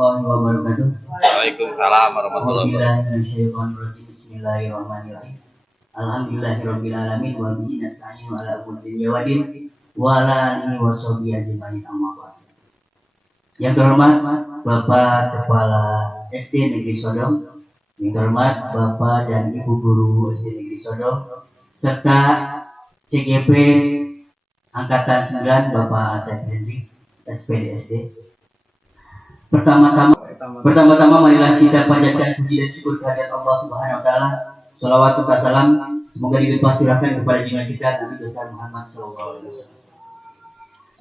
warahmatullahi wabarakatuh. Waalaikumsalam warahmatullahi wabarakatuh. Bismillahirrahmanirrahim. Alhamdulillahirabbil alamin wa bihi nasta'inu ala umuri dunya waddin wa ala alihi washabihi ajmain amma ba'd. Yang terhormat Bapak Kepala SD Negeri Sodong, yang terhormat Bapak dan Ibu Guru SD Negeri Sodong, serta CGP Angkatan 9 Bapak Asep Hendrik SPDSD. Pertama-tama marilah kita panjatkan puji dan syukur kehadirat Allah Subhanahu wa taala. Shalawat serta salam semoga dilimpah curahkan kepada junjungan kita Nabi besar Muhammad sallallahu alaihi wasallam.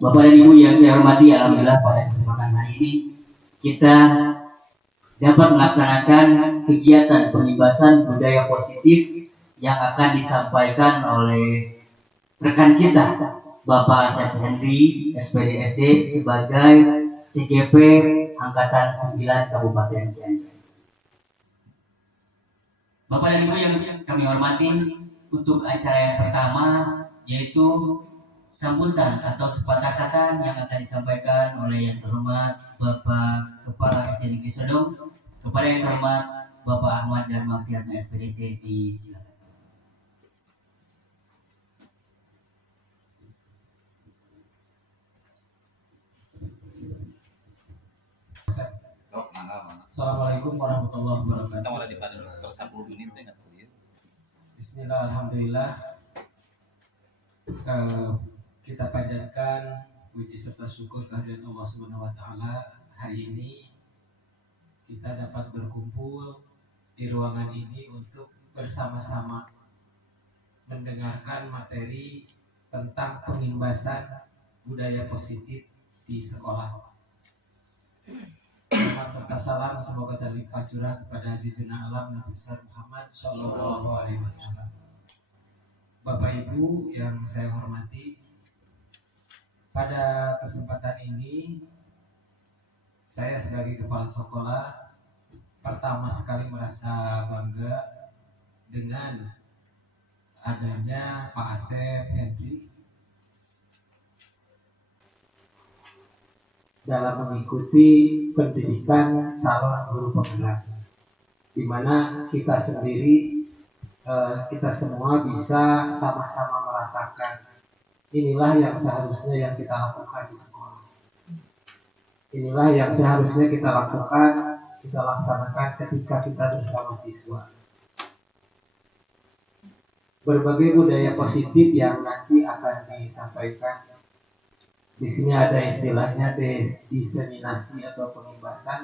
Bapak dan Ibu yang saya hormati, alhamdulillah pada kesempatan hari ini kita dapat melaksanakan kegiatan pengibasan budaya positif yang akan disampaikan oleh rekan kita Bapak Asep Hendri SPDSD sebagai CGP Angkatan 9 Kabupaten Cianjur. Bapak dan Ibu yang kami hormati, untuk acara yang pertama yaitu sambutan atau sepatah kata yang akan disampaikan oleh yang terhormat Bapak Kepala SD Negeri Sodong kepada yang terhormat Bapak Ahmad dan Martiatna SPDSD. Disilakan. Assalamualaikum warahmatullahi wabarakatuh. Bismillah, alhamdulillah. Kita panjatkan puji serta syukur kehadirat Allah Subhanahu wa taala. Hari ini kita dapat berkumpul di ruangan ini untuk bersama-sama mendengarkan materi tentang pengimbasan budaya positif di sekolah. Selamat serta salam semoga terlimpah curah kepada junjungan alam Nabi besar Muhammad sallallahu alaihi wasallam. Bapak Ibu yang saya hormati, pada kesempatan ini saya sebagai kepala sekolah pertama sekali merasa bangga dengan adanya Pak Asep Hendri dalam mengikuti pendidikan calon guru penggerak, di mana kita sendiri kita semua bisa sama-sama merasakan inilah yang seharusnya yang kita lakukan di sekolah. Inilah yang seharusnya kita lakukan, kita laksanakan ketika kita bersama siswa. Berbagai budaya positif yang nanti akan disampaikan. Di sini ada istilahnya diseminasi atau pengimbasan,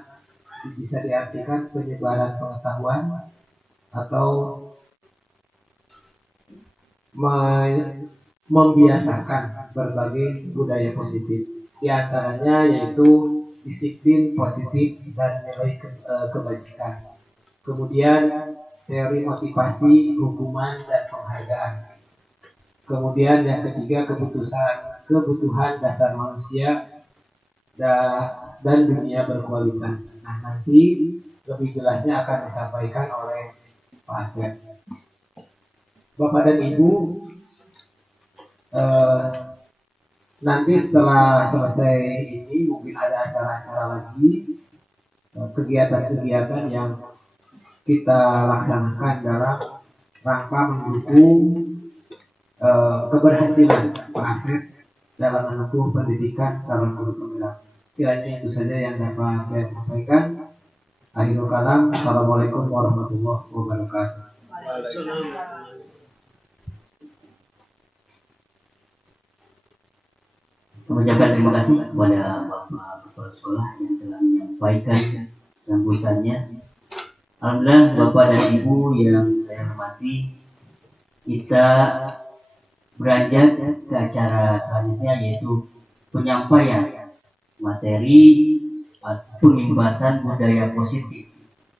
bisa diartikan penyebaran pengetahuan atau membiasakan berbagai budaya positif. Di antaranya yaitu disiplin positif dan nilai kebajikan. Kemudian teori motivasi, hukuman dan penghargaan. Kemudian yang ketiga kebutuhan dasar manusia dan dunia berkualitas. Nah, nanti lebih jelasnya akan disampaikan oleh Pak Asep. Bapak dan Ibu, nanti setelah selesai ini mungkin ada acara-acara lagi, kegiatan-kegiatan yang kita laksanakan dalam rangka mendukung keberhasilan Pak Asep dalam menempuh pendidikan calon guru penggerak. Kiranya itu saja yang dapat saya sampaikan. Akhirul kalam, assalamualaikum warahmatullahi wabarakatuh. Mengucapkan terima kasih kepada Bapak Kepala Sekolah yang telah menyampaikan sambutannya. Alhamdulillah, Bapak dan Ibu yang saya hormati, kita beranjak ke acara selanjutnya yaitu penyampaian materi pengimbasan budaya positif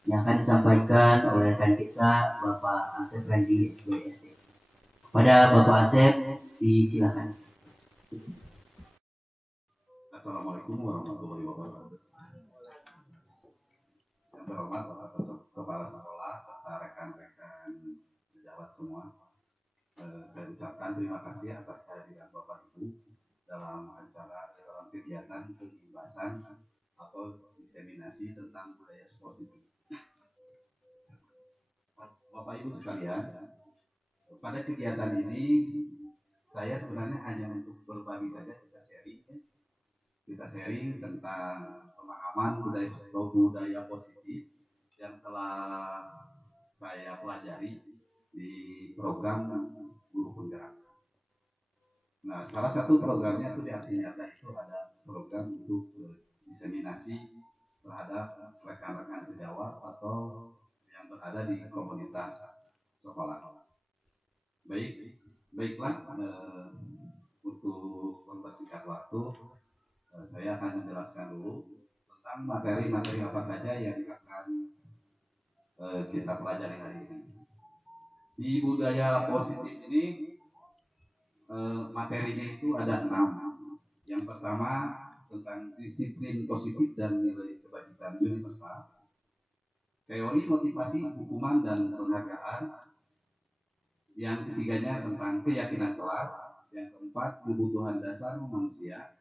yang akan disampaikan oleh rekan kita Bapak Asep Hendri SPDSD. Pada Bapak Asep, disilakan. Assalamualaikum warahmatullahi wabarakatuh. Yang terhormat Bapak Kepala Sekolah serta rekan-rekan sejawat semua, saya ucapkan terima kasih atas kehadiran Bapak Ibu dalam kegiatan pengimbasan atau diseminasi tentang budaya positif. Bapak Ibu sekalian, pada kegiatan ini saya sebenarnya hanya untuk berbagi saja, kita sharing ya. Kita sharing tentang pemahaman budaya positif yang telah saya pelajari di program Guru Penggerak. Nah, salah satu programnya itu di Aksi Nyata itu ada program untuk diseminasi terhadap rekan-rekan sejawat atau yang berada di komunitas sekolah. Baiklah, untuk mempersingkat waktu, saya akan menjelaskan dulu tentang materi-materi apa saja yang akan kita pelajari hari ini. Di budaya positif ini materinya itu ada 6. Yang pertama tentang disiplin positif dan nilai kebajikan universal, teori motivasi, hukuman dan penghargaan. Yang ketiganya tentang keyakinan kelas. Yang keempat kebutuhan dasar manusia.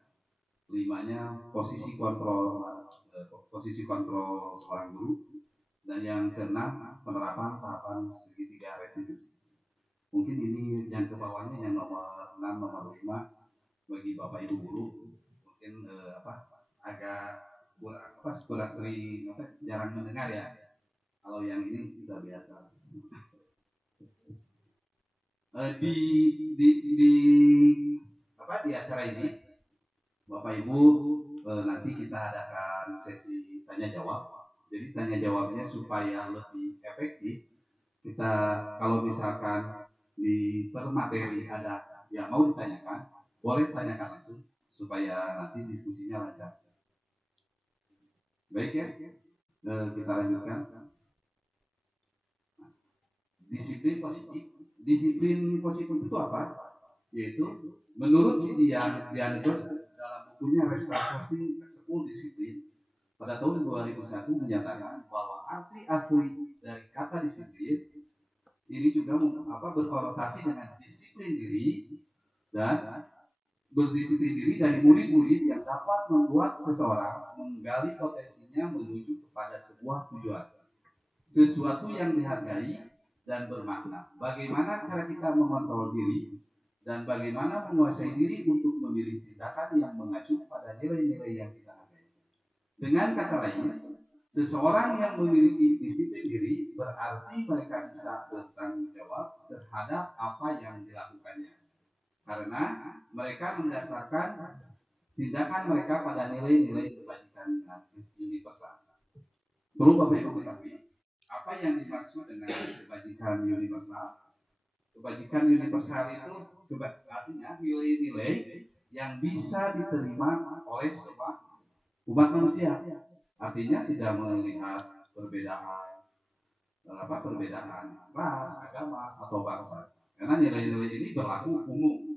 5-nya posisi kontrol seorang guru. Dan yang keenam penerapan tahapan segitiga restitusi. Mungkin ini yang ke bawahnya yang nomor 6, nomor 5 bagi Bapak Ibu guru mungkin agak kurang sering jarang mendengar ya. Kalau yang ini sudah biasa. Di acara ini Bapak Ibu nanti kita adakan sesi tanya jawab. Jadi tanya jawabnya supaya lebih efektif, kita kalau misalkan di per materi ada yang mau ditanyakan, boleh tanyakan langsung supaya nanti diskusinya lancar. Baik ya, kita lanjutkan. Disiplin positif. Disiplin positif itu apa? Yaitu menurut si Dianegos dalam bukunya Restorasi 10 Disiplin pada tahun 2001 menyatakan bahwa arti asli dari kata disiplin ini juga berkonotasi dengan disiplin diri dan berdisiplin diri dari murid-murid yang dapat membuat seseorang menggali potensinya menuju kepada sebuah tujuan, sesuatu yang dihargai dan bermakna. Bagaimana cara kita mengontrol diri dan bagaimana menguasai diri untuk memilih tindakan yang mengacu pada nilai-nilai yang kita hargai. Dengan kata lain, seseorang yang memiliki disiplin diri berarti mereka bisa bertanggung jawab terhadap apa yang dilakukannya, karena mereka mendasarkan tindakan mereka pada nilai-nilai kebajikan universal. Perlu Bapak Ibu ketahui apa yang dimaksud dengan kebajikan universal. Kebajikan universal itu artinya nilai-nilai yang bisa diterima oleh semua umat manusia. Artinya tidak melihat perbedaan ras, agama atau bangsa. Karena nilai-nilai ini berlaku umum.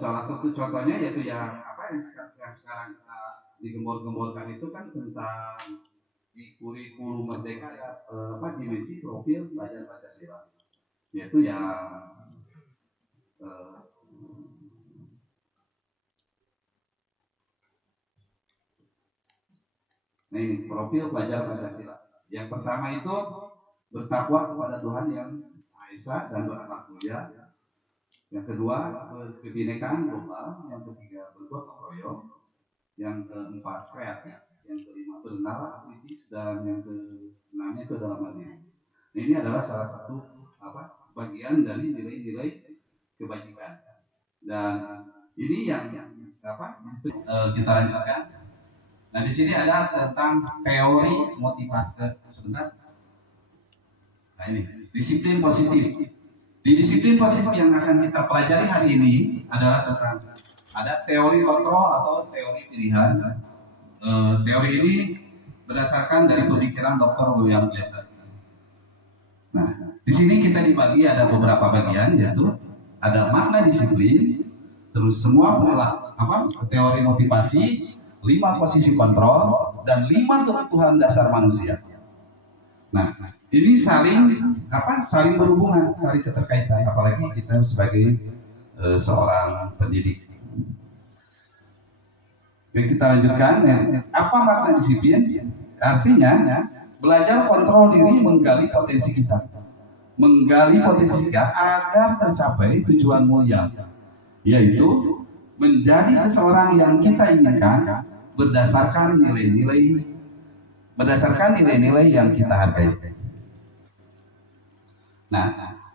Salah satu contohnya yaitu yang sekarang kita digembor-gemborkan itu kan tentang di kurikulum merdeka ya, dimensi profil pelajar Pancasila. Yaitu yang nah ini profil pelajar Pancasila. Yang pertama itu bertakwa kepada Tuhan yang Maha Esa dan berakhlak mulia. Yang kedua kebinekaan global. Yang ketiga bergotong royong. Yang keempat kreatif. Yang kelima bernalar kritis dan yang keenamnya itu adalah mandiri. Nah, ini adalah salah satu bagian dari nilai-nilai kebajikan. Dan ini yang kita lanjutkan. Nah, di sini ada tentang teori motivasi. Sebentar. Nah, ini disiplin positif. Di disiplin positif yang akan kita pelajari hari ini adalah tentang ada teori kontrol atau teori pilihan. Teori ini berdasarkan dari pemikiran Dr. William Glasser. Nah, di sini kita dibagi ada beberapa bagian, yaitu ada makna disiplin, terus semua teori motivasi, 5 posisi kontrol, dan 5 kebutuhan dasar manusia. Nah, ini saling berhubungan, saling keterkaitan, apalagi kita sebagai seorang pendidik. Oke, kita lanjutkan. Apa makna disiplin? Artinya belajar kontrol diri, menggali potensi kita, agar tercapai tujuan mulia, yaitu menjadi seseorang yang kita inginkan berdasarkan nilai-nilai yang kita hargai. Nah,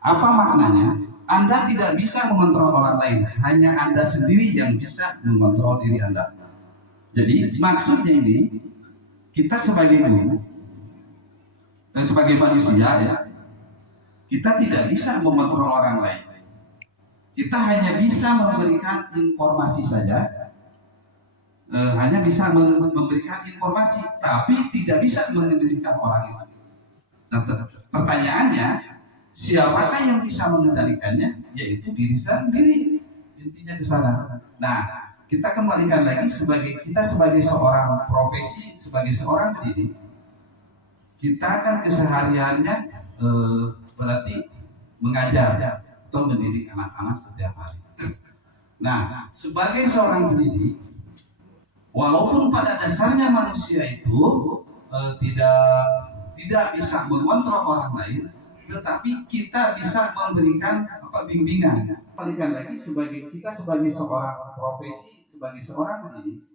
apa maknanya? Anda tidak bisa mengontrol orang lain, hanya Anda sendiri yang bisa mengontrol diri Anda. Jadi maksudnya ini, kita sebagai guru dan sebagai manusia ya, kita tidak bisa mengontrol orang lain. Kita hanya bisa memberikan informasi saja, hanya bisa memberikan informasi, tapi tidak bisa mengendalikan orang itu. Nah, pertanyaannya, siapakah yang bisa mengendalikannya? Yaitu diri sendiri. Intinya ke sana. Nah, kita kembalikan lagi kita sebagai seorang profesi, sebagai seorang pendidik, kita kan kesehariannya berarti mengajar atau mendidik anak-anak setiap hari. Nah, sebagai seorang pendidik, walaupun pada dasarnya manusia itu tidak bisa mengontrol orang lain, tetapi kita bisa memberikan bimbingan. Kembalikan lagi kita sebagai seorang profesi, sebagai seorang pendidik,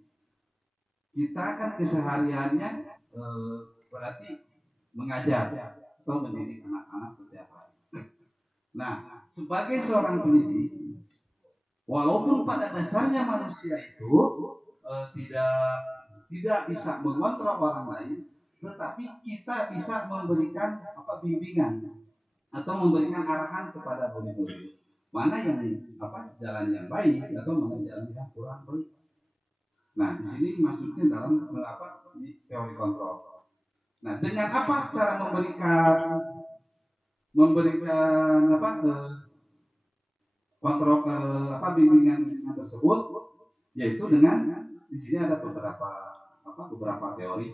kita kan kesehariannya berarti mengajar atau mendidik anak-anak setiap hari. Nah, sebagai seorang pendidik, walaupun pada dasarnya manusia itu tidak bisa mengontrol orang lain, tetapi kita bisa memberikan bimbingan atau memberikan arahan kepada murid-murid mana yang jalan yang baik atau mana jalan yang kurang baik. Nah, di sini masuknya dalam teori kontrol. Nah, dengan apa cara memberikan kontrol bimbingan tersebut, yaitu dengan di sini ada beberapa teori,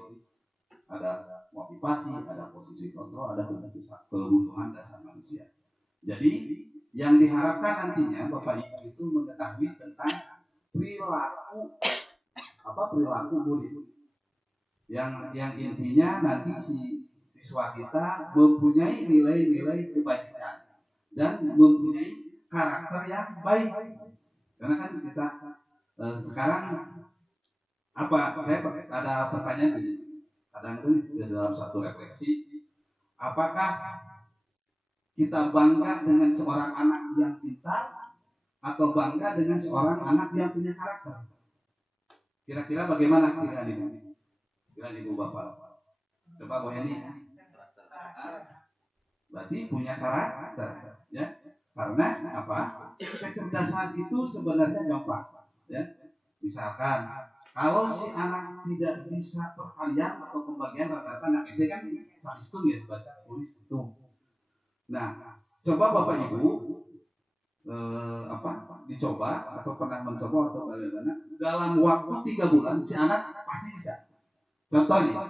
ada motivasi, ada posisi kontrol, ada kebutuhan dasar manusia. Jadi yang diharapkan nantinya Bapak Ibu itu mengetahui tentang perilaku murid, yang intinya nanti si siswa kita mempunyai nilai-nilai kebajikan dan mempunyai karakter yang baik. Karena kan kita sekarang saya ada pertanyaan ini, kadang itu dalam satu refleksi, apakah kita bangga dengan seorang anak yang pintar atau bangga dengan seorang anak yang punya karakter? Kira-kira bagaimana kira ibu bapak? Coba Bu Heni. Berarti punya karakter, ya. Karena kecerdasan itu sebenarnya gampang, ya. Misalkan kalau si anak tidak bisa perkalian atau pembagian rata-rata anak SD kan hitung ya, baca tulis hitung. Nah, coba Bapak Ibu dicoba atau pernah mencoba atau bagaimana dalam waktu 3 bulan si anak pasti bisa. Contohnya,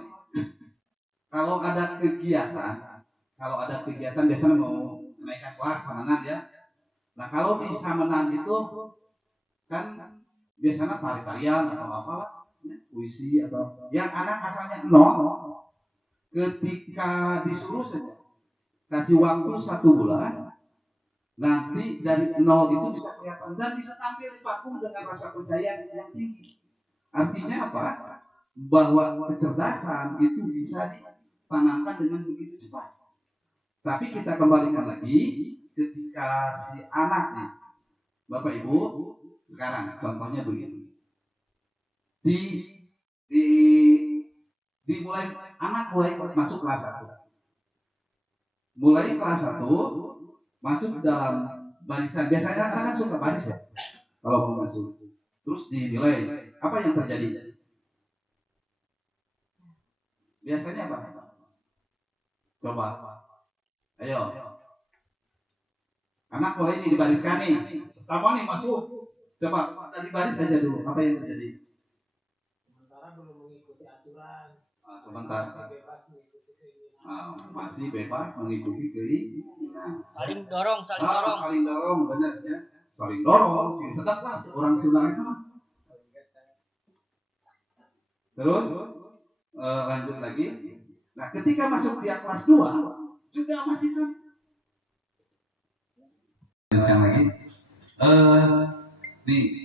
kalau ada kegiatan biasanya mau naikkan kelas samanan ya. Nah, kalau di samanan itu kan biasanya tari-tarian atau puisi atau yang anak asalnya 0, ketika disuruh saja kasih waktu 1 bulan, nanti dari 0 itu bisa kelihatan dan bisa tampil di panggung dengan rasa percaya yang tinggi. Artinya apa? Bahwa kecerdasan itu bisa ditanamkan dengan begitu cepat. Tapi kita kembalikan lagi ketika si anak nih, Bapak Ibu, sekarang contohnya begini. Anak mulai masuk kelas 1. Mulai kelas 1 masuk dalam barisan. Biasanya anak kan suka baris ya. Kalau mau masuk. Terus dinilai. Apa yang terjadi? Biasanya apa? Coba. Ayo. Anak mulai ini dibariskan nih. Pertama nih masuk. Coba dari baris saja dulu. Apa yang terjadi? Sementara belum mengikuti aturan. Masih bebas mengikuti keinginan. Saling dorong. Saling dorong, benar ya. Saling dorong, sing sedap lah orang Sunda itu. Terus lanjut lagi. Nah, ketika masuk dia kelas 2 juga masih sama. Lanjutkan lagi.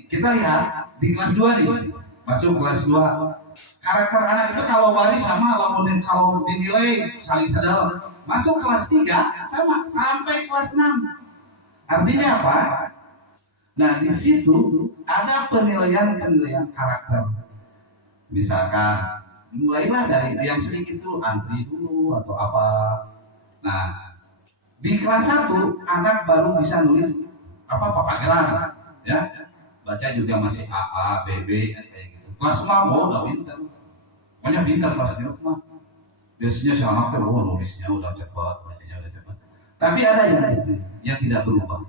Kita lihat di kelas 2 nih. Masuk kelas 2. Karakter anak itu kalau waris sama, kalau dinilai saling sedang. Masuk kelas 3 sama sampai kelas 6. Artinya apa? Nah, di situ ada penilaian karakter. Misalkan mulailah dari yang sedikit dulu, antri dulu atau apa. Nah, di kelas 1 anak baru bisa nulis papageran, ya. Baca juga masih A, A, B, B kayak gitu. Kelas 6 udah pintar. Banyak pintar kelas 6 mah. Biasanya si anak tuh nulisnya udah cepat, bacanya udah cepat. Tapi ada yang tidak berubah.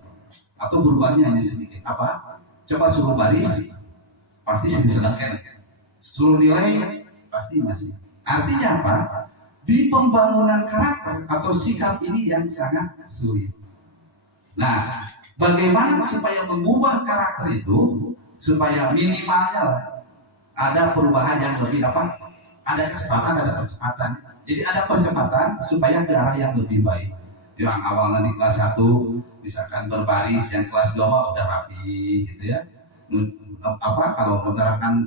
Atau berubahnya hanya sedikit. Apa? Coba suruh baris, pasti disedangkan. Suruh nilai, pasti masih. Artinya apa? Di pembangunan karakter atau sikap ini yang sangat sulit. Nah, bagaimana supaya mengubah karakter itu, supaya minimalnya lah, ada perubahan yang lebih apa? Ada percepatan. Jadi ada percepatan supaya ke arah yang lebih baik. Yang awalnya di kelas 1 misalkan berbaris, yang kelas 2 udah rapi gitu ya. Kalau menerapkan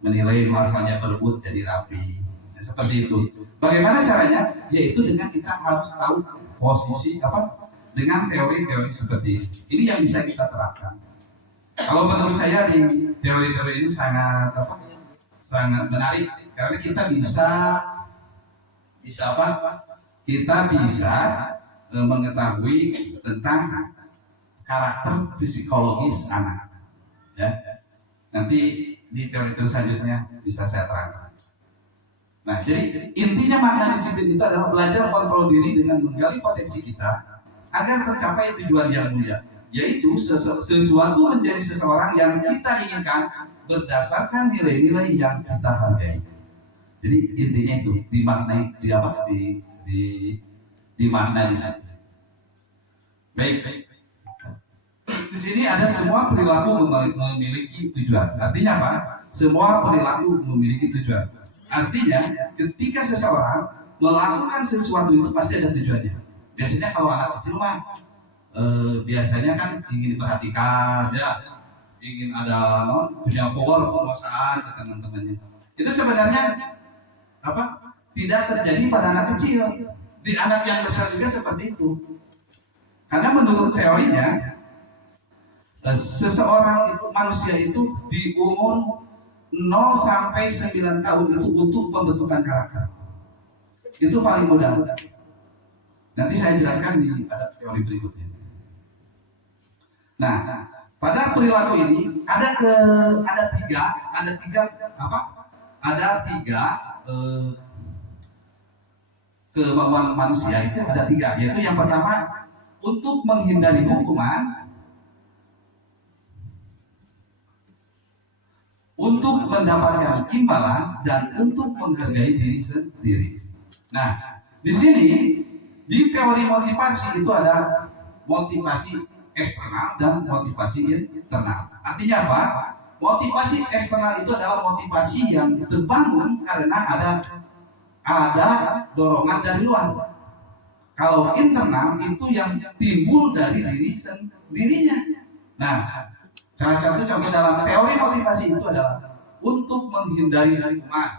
menilai bahasanya berebut jadi rapi. Ya, seperti itu. Bagaimana caranya? Yaitu dengan kita harus tahu posisi dengan teori-teori seperti ini. Ini yang bisa kita terapkan. Kalau menurut saya di teori-teori ini sangat menarik karena kita bisa mengetahui tentang karakter psikologis anak. Ya. Nanti di teori selanjutnya bisa saya terangkan. Nah, jadi intinya makna disiplin itu adalah belajar kontrol diri dengan menggali potensi kita agar tercapai tujuan yang mulia, yaitu sesuatu menjadi seseorang yang kita inginkan berdasarkan nilai-nilai yang kita hargai. Jadi intinya itu dimaknai dimakna di sini. Baik. Di sini ada semua perilaku memiliki tujuan. Artinya apa? Semua perilaku memiliki tujuan. Artinya ketika seseorang melakukan sesuatu itu pasti ada tujuannya. Biasanya kalau anak kecil mah biasanya kan ingin diperhatikan, ya, ingin ada punya power penguasaan ke teman-temannya. Itu sebenarnya tidak terjadi pada anak kecil. Di anak yang besar juga seperti itu. Karena menurut teorinya seseorang itu, manusia itu di umur 0 sampai 9 tahun itu butuh pembentukan karakter. Itu paling mudah. Nanti saya jelaskan di teori berikutnya. Nah, pada perilaku ini ada tiga kemampuan manusia itu ada 3, yaitu yang pertama untuk menghindari hukuman, untuk mendapatkan imbalan, dan untuk menghargai diri sendiri. Nah, di sini di teori motivasi itu ada motivasi eksternal dan motivasi internal. Artinya apa? Motivasi eksternal itu adalah motivasi yang terbangun karena ada dorongan dari luar. Kalau internal itu yang timbul dari diri sendirinya. Nah, salah satu contoh dalam teori motivasi itu adalah untuk menghindari hukuman.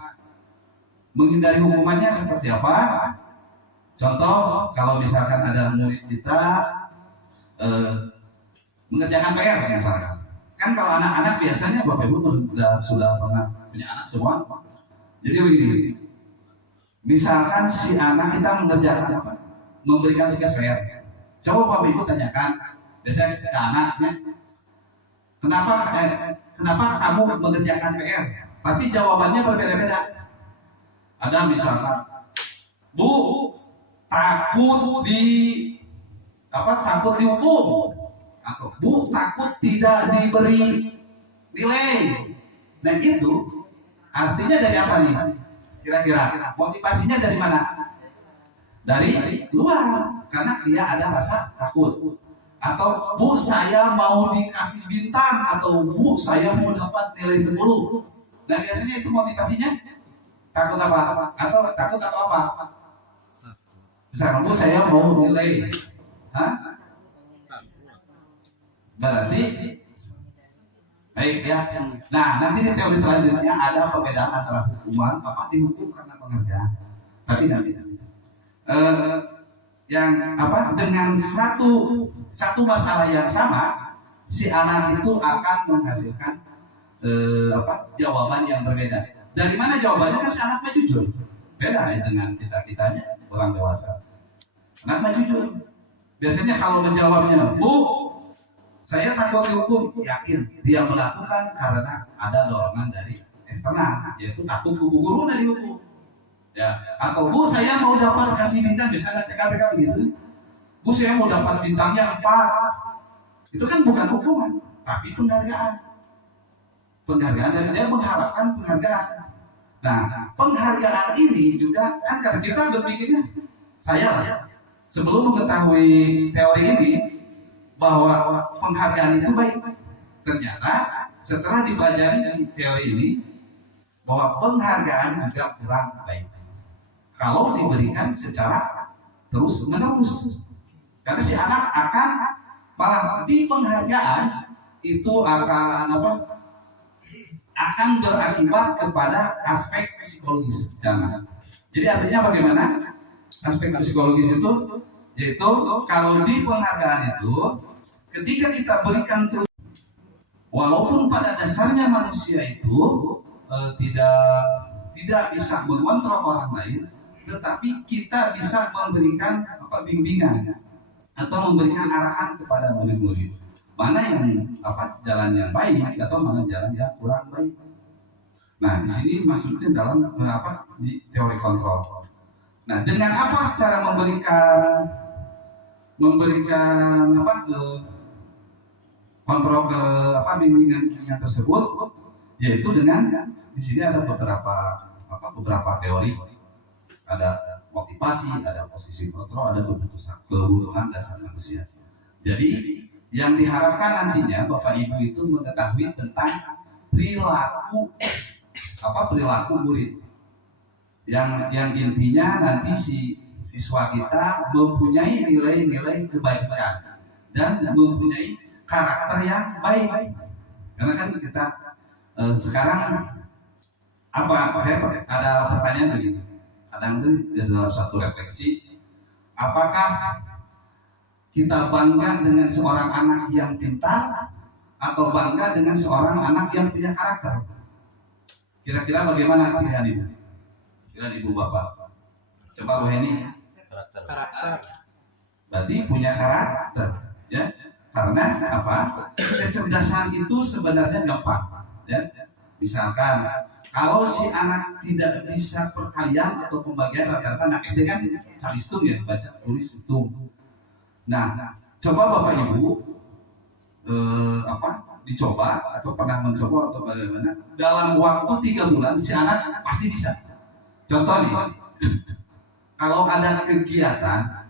Menghindari hukumannya seperti apa? Contoh, kalau misalkan ada murid kita mengerjakan PR misalkan. Kan kalau anak-anak biasanya Bapak Ibu sudah pernah punya anak semua. Jadi begini, misalkan si anak kita mengerjakan memberikan tugas PR. Coba Bapak Ibu tanyakan, biasanya ke anaknya, kenapa kamu mengerjakan PR? Pasti jawabannya berbeda-beda. Ada misalkan, Bu, takut dihukum, atau Bu, takut tidak diberi nilai. Nah itu artinya dari apa nih? Kira-kira motivasinya dari mana? Dari luar, karena dia ada rasa takut. Atau Bu, saya mau dikasih bintang, atau Bu, saya mau dapat nilai 10. Dan biasanya itu motivasinya takut apa? Atau takut atau apa? Misalnya, saya mau nilai, hah? Berarti baik ya. Nah, nanti di teori selanjutnya ada perbedaan antara hukuman apa dihukum karena penghargaan. Tapi nanti yang apa dengan satu masalah yang sama, si anak itu akan menghasilkan jawaban yang berbeda. Dari mana jawabannya? Kan si anak mah jujur. Beda ya dengan kita-kitanya orang dewasa. Anak mah jujur. Biasanya kalau menjawabnya, Bu, saya takut dihukum, yakin dia melakukan karena ada dorongan dari eksternal, yaitu takut guru dari hukum. Ya, atau Bu, saya mau dapat kasih bintang, misalnya TKPK begitu. Bu, saya mau dapat bintangnya 4. Itu kan bukan hukuman, tapi penghargaan. Penghargaan, dan dia mengharapkan penghargaan. Nah, penghargaan ini juga kan karena kita berpikirnya, saya sebelum mengetahui teori ini bahwa penghargaan itu baik. Ternyata setelah dipelajari di teori ini bahwa penghargaan juga kurang baik kalau diberikan secara terus menerus. Karena si anak akan malah di penghargaan itu akan akan berakibat kepada aspek psikologis. Jadi artinya bagaimana? Aspek psikologis itu yaitu kalau di penghargaan itu ketika kita berikan terus, walaupun pada dasarnya manusia itu tidak bisa mengontrol orang lain, tetapi kita bisa memberikan bimbingan atau memberikan arahan kepada murid-murid mana yang jalan yang baik atau mana jalan yang kurang baik. Nah, di sini maksudnya dalam di teori kontrol. Nah, dengan apa cara memberikan kontrol ke bimbingan tersebut, yaitu dengan di sini ada beberapa teori, ada motivasi, ada posisi kontrol, ada kebutuhan dasar manusia. Jadi yang diharapkan nantinya Bapak Ibu itu mengetahui tentang perilaku murid, yang intinya nanti si siswa kita mempunyai nilai-nilai kebajikan dan mempunyai karakter yang baik. Karena kan kita sekarang saya ada pertanyaan begini, kadang itu dalam satu refleksi, apakah kita bangga dengan seorang anak yang pintar atau bangga dengan seorang anak yang punya karakter? Kira-kira bagaimana pilihan ibu? Pilihan ibu bapak? Coba Bu Heni. Karakter. Berarti punya karakter, ya. Karena kecerdasan itu sebenarnya gampang, ya. Misalkan kalau si anak tidak bisa perkalian atau pembagian, rata-rata anak SD kan calistung ya, baca tulis hitung. Nah, coba Bapak Ibu dicoba atau pernah mencoba atau bagaimana dalam waktu 3 bulan si anak pasti bisa. Contoh nih, kalau ada kegiatan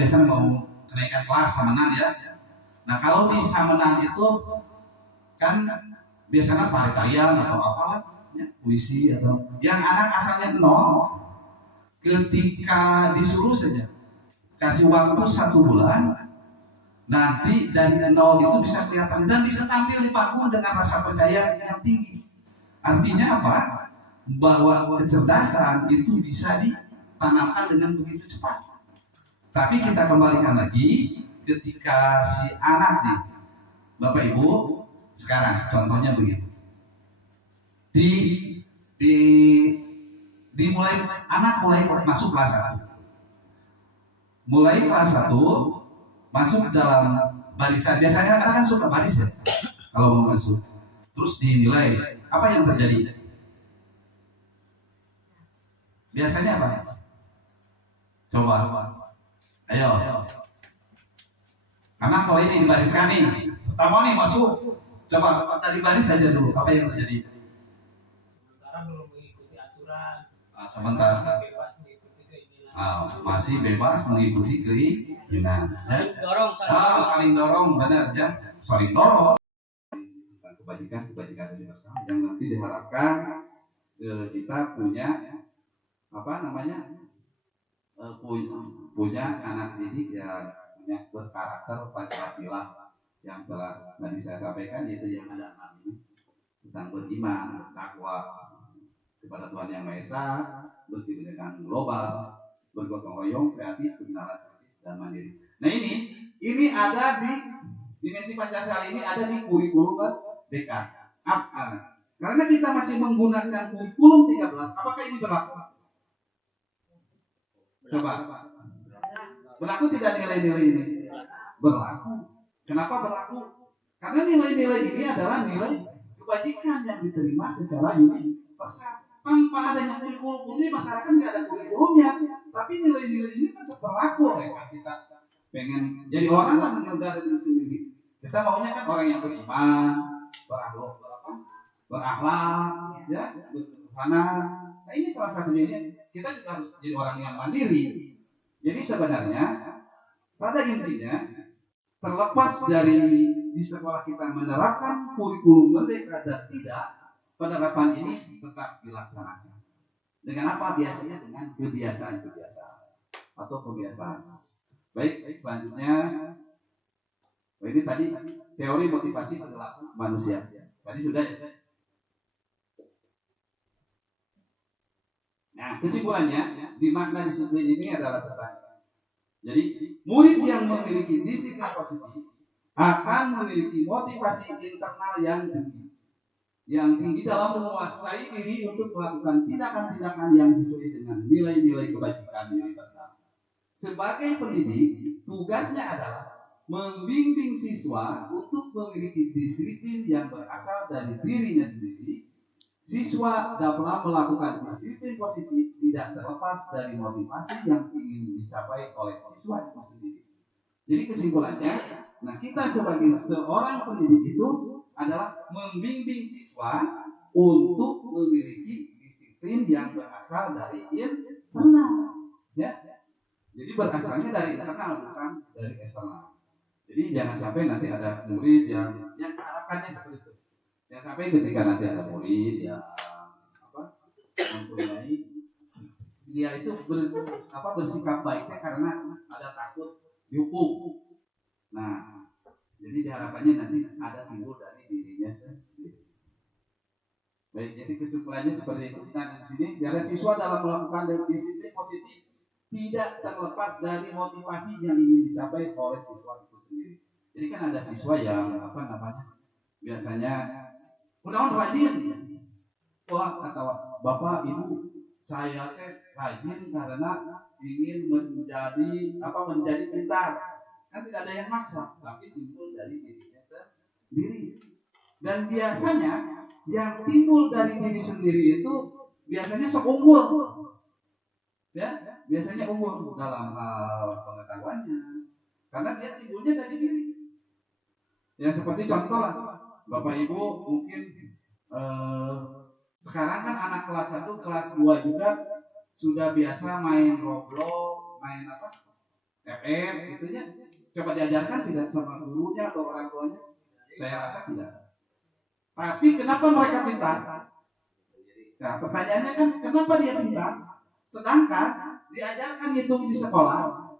biasanya mau kenaikan kelas samenan ya. Nah, kalau di samenan itu kan biasanya paritayang atau apalah ya, puisi atau yang anak asalnya 0, ketika disuruh saja kasih waktu 1 bulan, nanti dari 0 itu bisa kelihatan dan bisa tampil di panggung dengan rasa percaya yang tinggi. Artinya apa? Bahwa kecerdasan itu bisa ditanamkan dengan begitu cepat. Tapi kita kembalikan lagi ketika si anak nih, Bapak Ibu, sekarang contohnya begini. Anak mulai masuk kelas 1. Mulai kelas 1 masuk dalam barisan. Biasanya anak kan suka baris ya kalau mau masuk. Terus dinilai. Apa yang terjadi? Biasanya apa? Coba. Ayo. Anak kalau ini dibariskan nih. Pertama nih masuk. Coba tadi baris saja dulu. Apa yang terjadi? Sementara belum mengikuti aturan. Sementara masih bebas mengikuti keinginan. Saling dorong, benar ya, saling dorong. kebajikan universal yang nanti diharapkan kita punya punya anak didik ya punya berkarakter Pancasila yang telah tadi saya sampaikan, yaitu yang ada 6 ini tentang beriman, bertakwa kepada Tuhan Yang Maha Esa, berkebinekaan global, bergotong royong, kreatif, bernalar kritis dan mandiri. Nah ini ada di dimensi Pancasila, ini ada di kurikulum DK. Karena kita masih menggunakan kurikulum 13, apakah ini berlaku? Coba. Berlaku tidak nilai-nilai ini? Berlaku. Kenapa berlaku? Karena nilai-nilai ini adalah nilai kebajikan yang diterima secara universal. Tanpa adanya kurikulum ini, masyarakat nggak ada kurikulumnya, tapi nilai-nilai ini kan berlaku oleh kita. Pengen jadi orang kan menyadari diri sendiri. Kita maunya kan orang yang beriman, berakhlak, ya, berketuhanan. Nah ini salah satunya, ini kita juga harus jadi orang yang mandiri. Jadi sebenarnya pada intinya terlepas dari di sekolah kita menerapkan kurikulum merdeka dan tidak, penerapan ini tetap dilaksanakan. Dengan apa? Biasanya dengan kebiasaan-kebiasaan atau kebiasaan. Baik, selanjutnya ini tadi teori motivasi perilaku manusia. Tadi sudah ya. Nah, kesimpulannya di makna disiplin ini adalah tentang, jadi murid yang memiliki disiplin positif akan memiliki motivasi internal yang tinggi dalam menguasai diri untuk melakukan tindakan-tindakan yang sesuai dengan nilai-nilai kebajikan universal. Sebagai pendidik, tugasnya adalah membimbing siswa untuk memiliki disiplin yang berasal dari dirinya sendiri. Siswa dapat melakukan disiplin positif tidak terlepas dari motivasi yang ingin dicapai oleh siswa itu sendiri. Jadi kesimpulannya, nah kita sebagai seorang pendidik itu adalah membimbing siswa untuk memiliki disiplin yang berasal dari internal, ya. Jadi berasalnya dari internal, bukan dari eksternal. Jadi jangan sampai nanti ada murid yang harapannya seperti itu. Jangan sampai ketika nanti ada murid yang mempunyai dia itu bersikap baiknya karena ada takut dihukum. Nah, jadi diharapkannya nanti ada timbul dari dirinya sendiri. Baik, jadi kesimpulannya seperti itu. Nah, di sini biar siswa dalam melakukan disiplin positif tidak terlepas dari motivasi yang ingin dicapai oleh siswa itu sendiri. Jadi kan ada siswa yang biasanya udah rajin. Wah, kata Bapak Ibu, saya rajin karena ingin menjadi pintar. Kan tidak ada yang maksa, tapi timbul dari dirinya sendiri. Dan biasanya yang timbul dari diri sendiri itu biasanya sok unggul. Ya, biasanya unggul dalam hal pengetahuannya. Karena dia timbulnya dari diri. Ya seperti contoh lah, Bapak Ibu mungkin sekarang kan anak kelas 1, kelas 2 juga sudah biasa main Roblox, main FF gitu ya. Coba diajarkan tidak sama gurunya atau orang tuanya? Saya rasa tidak. Tapi kenapa mereka pintar? Nah, pertanyaannya kan kenapa dia pintar? Sedangkan diajarkan hitung di sekolah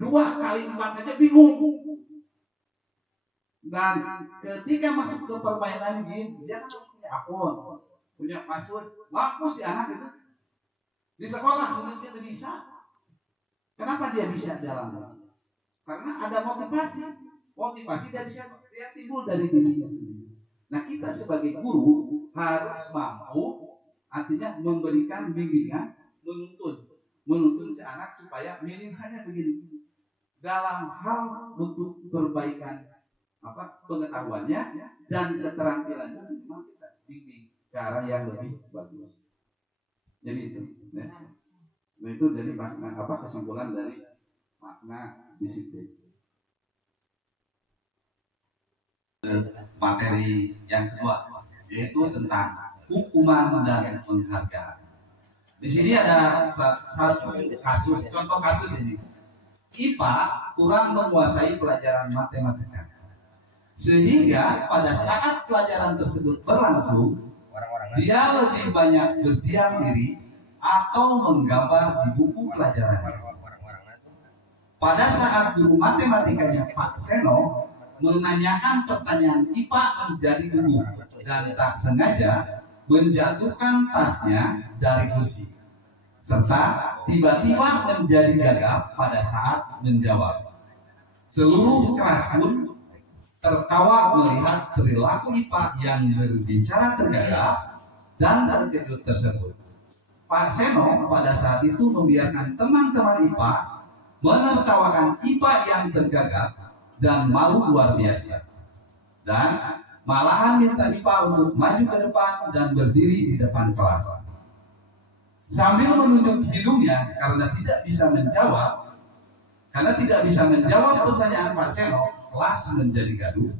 2 kali 4 saja bingung. Dan ketika masuk ke permainan game, dia kan punya akun, punya password, mampus si anak itu. Di sekolah tulisnya tidak bisa. Kenapa dia bisa jalan? Karena ada motivasi. Motivasi dari siapa? Dia timbul dari dirinya sendiri. Nah, kita sebagai guru harus mampu, artinya memberikan bimbingan, menuntun si anak supaya minimalnya begini. Dalam hal untuk perbaikan pengetahuannya dan keterampilannya, memang kita bimbing ke arah yang lebih bagus. Jadi itu, ya. Nah, itu dari makna kesimpulan dari makna disiplin. Materi yang kedua yaitu tentang hukuman dan penghargaan. Di sini ada satu kasus, contoh kasus ini. IPA kurang menguasai pelajaran matematika. Sehingga pada saat pelajaran tersebut berlangsung, dia lebih banyak berdiam diri atau menggambar di buku pelajaran. Pada saat guru matematikanya Pak Seno menanyakan pertanyaan IPA menjadi gugur dan tak sengaja menjatuhkan tasnya dari kursi, serta tiba-tiba menjadi gagap pada saat menjawab. Seluruh kelas pun tertawa melihat perilaku IPA yang berbicara tergagap dan terkejut tersebut. Pak Seno pada saat itu membiarkan teman-teman IPA menertawakan IPA yang tergagap dan malu luar biasa, dan malahan minta IPA untuk maju ke depan dan berdiri di depan kelas. Sambil menunjuk hidungnya karena tidak bisa menjawab pertanyaan Pak Seno, kelas menjadi gaduh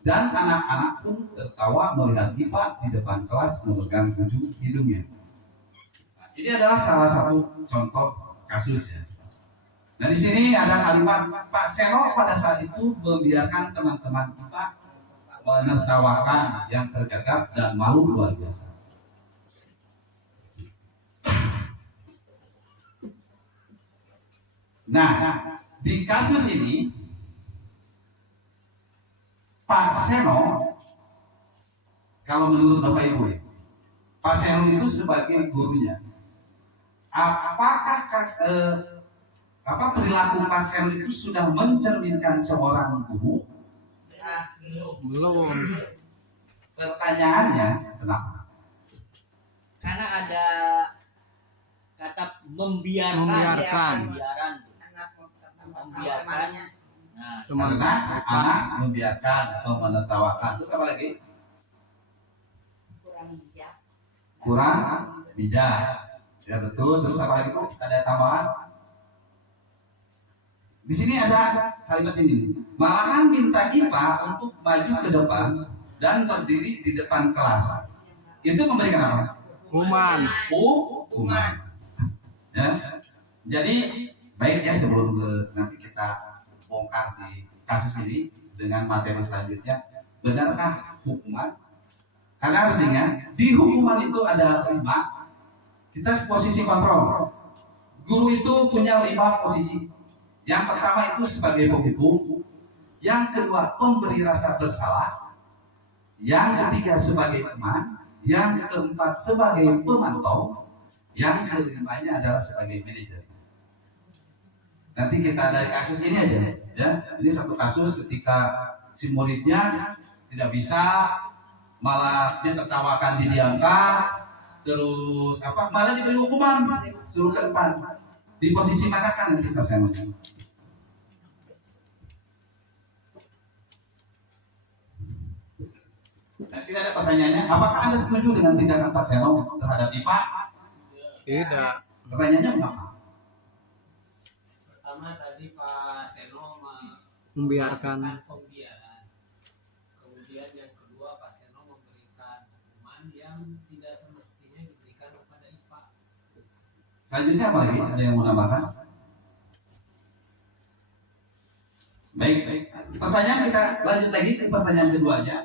dan anak-anak pun tertawa melihat IPA di depan kelas memegang ujung hidungnya. Ini adalah salah satu contoh kasusnya. Nah, di sini ada kalimat Pak Seno pada saat itu membiarkan teman-teman IPA menertawakan yang tergagap dan malu luar biasa. Nah, di kasus ini Pak Seno, kalau menurut Bapak Ibu ya, Pak Seno itu sebagai gurunya, apakah perilaku Pak Seno itu sudah mencerminkan seorang guru? Belum. Pertanyaannya, kenapa? Karena ada kata membiarkan. Nah, Karena anak membiarkan atau menertawakan. Terus apa lagi? Kurang bijak. Ya betul. Terus apa lagi, Bu? Ada tambahan? Di sini ada kalimat ini. Malahan minta IPA untuk maju ke depan dan berdiri di depan kelas. Itu memberikan apa? Hukuman. Ya. Jadi baik ya, sebelum nanti kita bongkar di kasus ini dengan materi selanjutnya, benarkah hukuman? Karena harus ingat, di hukuman itu ada 5. Kita posisi kontrol. Guru itu punya 5 posisi. Yang pertama itu sebagai penghukum, yang kedua pemberi rasa bersalah, yang ketiga sebagai teman, yang keempat sebagai pemantau, yang kelimanya adalah sebagai manajer. Nanti kita ada kasus ini aja, ya. Ini satu kasus ketika si muridnya tidak bisa, malah dia tertawakan, didiamkan, terus malah diberi hukuman, suruh ke depan. Di posisi mana kan nanti Pak Seno? Nah, sini ada pertanyaannya, apakah Anda setuju dengan tindakan Pak Seno terhadap IPA? Tidak. Pertanyaannya mengapa? Pertama tadi Pak Seno Membiarkan. pembiaran. Kemudian yang kedua Pak Seno memberikan hukuman yang tidak semestinya diberikan kepada IPA. Selanjutnya apa lagi? Ada yang mau nambahkan? Baik. Pertanyaan kita lanjut lagi ke pertanyaan keduanya.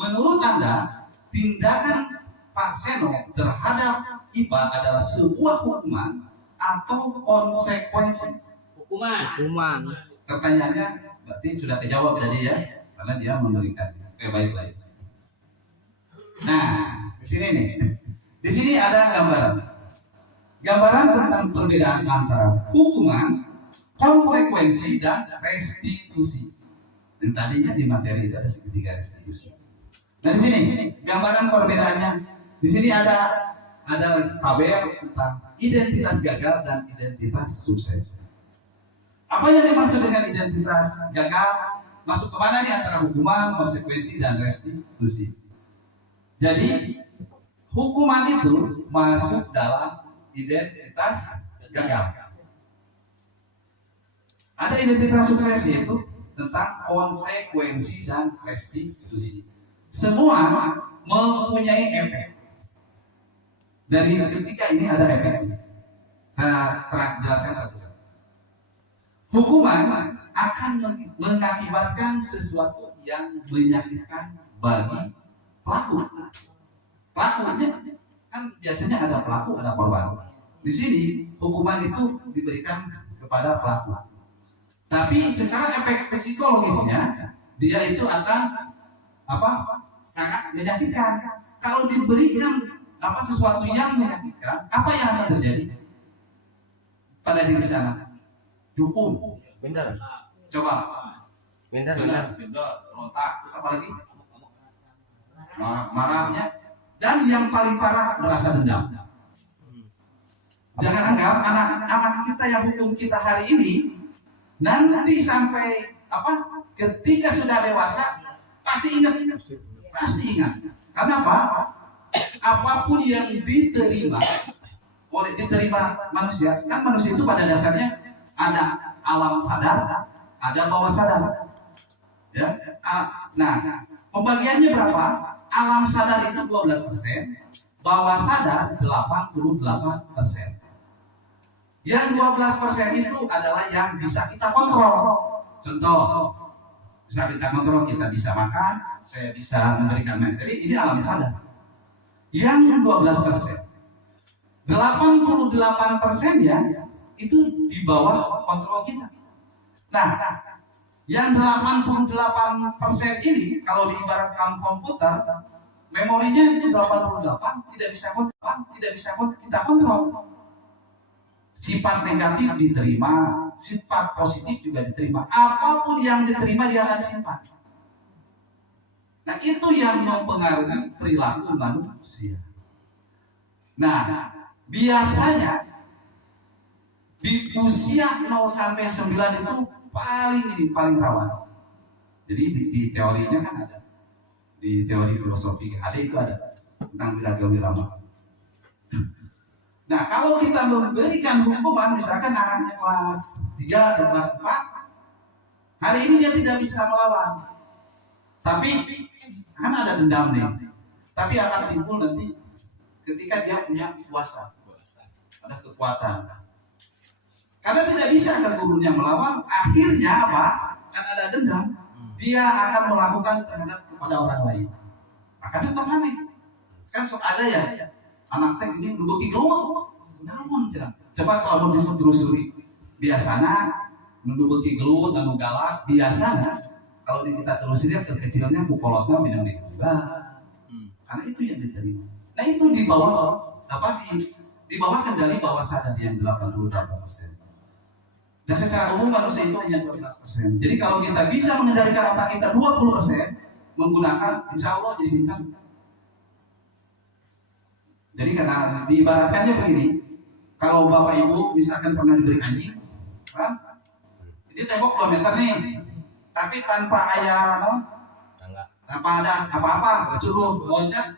Menurut Anda, tindakan Pak Seno terhadap IPA adalah sebuah hukuman atau konsekuensi? hukuman. Pertanyaannya berarti sudah terjawab tadi ya, karena dia memberikan. Oke, baik. Nah, di sini nih. Di sini ada gambaran tentang perbedaan antara hukuman, konsekuensi, dan restitusi. Dan tadinya di materi itu ada segitiga restitusi. Nah, di sini gambaran perbedaannya. Di sini ada tabel tentang identitas gagal dan identitas sukses. Apa yang dimaksud dengan identitas gagal? Masuk kemana nih antara hukuman, konsekuensi, dan restitusi? Jadi hukuman itu masuk dalam identitas gagal. Ada identitas sukses, yaitu tentang konsekuensi dan restitusi. Semua mempunyai efek. Dari ketiga ini ada efek. Saya jelaskan satu-satu. Hukuman akan mengakibatkan sesuatu yang menyakitkan bagi pelaku. Pelakunya kan biasanya ada pelaku, ada korban. Di sini hukuman itu diberikan kepada pelaku. Tapi secara efek psikologisnya dia itu akan sangat menyakitkan. Kalau diberikan sesuatu yang menyakitkan, apa yang akan terjadi pada diri sana? Dukung. Bener. Coba. Bener. Rontak, terus apa lagi? Marahnya. Dan yang paling parah merasa dendam. Jangan anggap anak-anak kita yang hukum kita hari ini nanti sampai ketika sudah dewasa pasti ingat. Kenapa? Apapun yang diterima manusia, kan manusia itu pada dasarnya ada alam sadar, ada bawah sadar. Ya. Nah, pembagiannya berapa? Alam sadar itu 12%, bawah sadar 88%. Yang 12% itu adalah yang bisa kita kontrol. Contoh, bisa kita kontrol, kita bisa makan, saya bisa memberikan materi, ini alam sadar. Yang 12%, 88% ya itu di bawah kontrol kita. Nah, yang 88% ini kalau diibaratkan komputer, memorinya itu 88 tidak bisa kita kontrol. Sifat negatif diterima, sifat positif juga diterima. Apapun yang diterima dia akan simpan. Nah, itu yang mempengaruhi perilaku manusia. Nah, biasanya di usia 0 sampai 9 itu paling rawan. Jadi di teorinya kan ada. Di teori filosofi HD itu ada tentang wiragawirama. Nah, kalau kita memberikan hukuman, misalkan anaknya kelas 3 atau kelas 4, hari ini dia tidak bisa melawan. Tapi kan ada dendam nih. Tapi akan timbul nanti ketika dia punya kuasa, ada kekuatan. Karena tidak bisa ke gurunya melawan, akhirnya apa? Kan ada dendam. Dia akan melakukan terhadap kepada orang lain. Akan tetap aneh. Kan ada ya, anak teh ini nuduki gelut. Namun coba kalau mau ditelusuri, biasanya nuduki gelut anu galak, biasanya kalau kita telusuri kecilnya kukolotnya minang juga. Karena itu yang diterima. Nah, itu di bawah di bawah kendali bawah sadar yang 88%. Dan secara umum manusia itu hanya 12%. Jadi kalau kita bisa mengendalikan otak kita 20%, menggunakan, insya Allah jadi bintang. Jadi karena diibaratkannya begini, kalau bapak ibu misalkan pernah diberi anjing, jadi tembok 2 meter nih, tapi tanpa ayah, tanpa ada apa-apa, suruh loncat,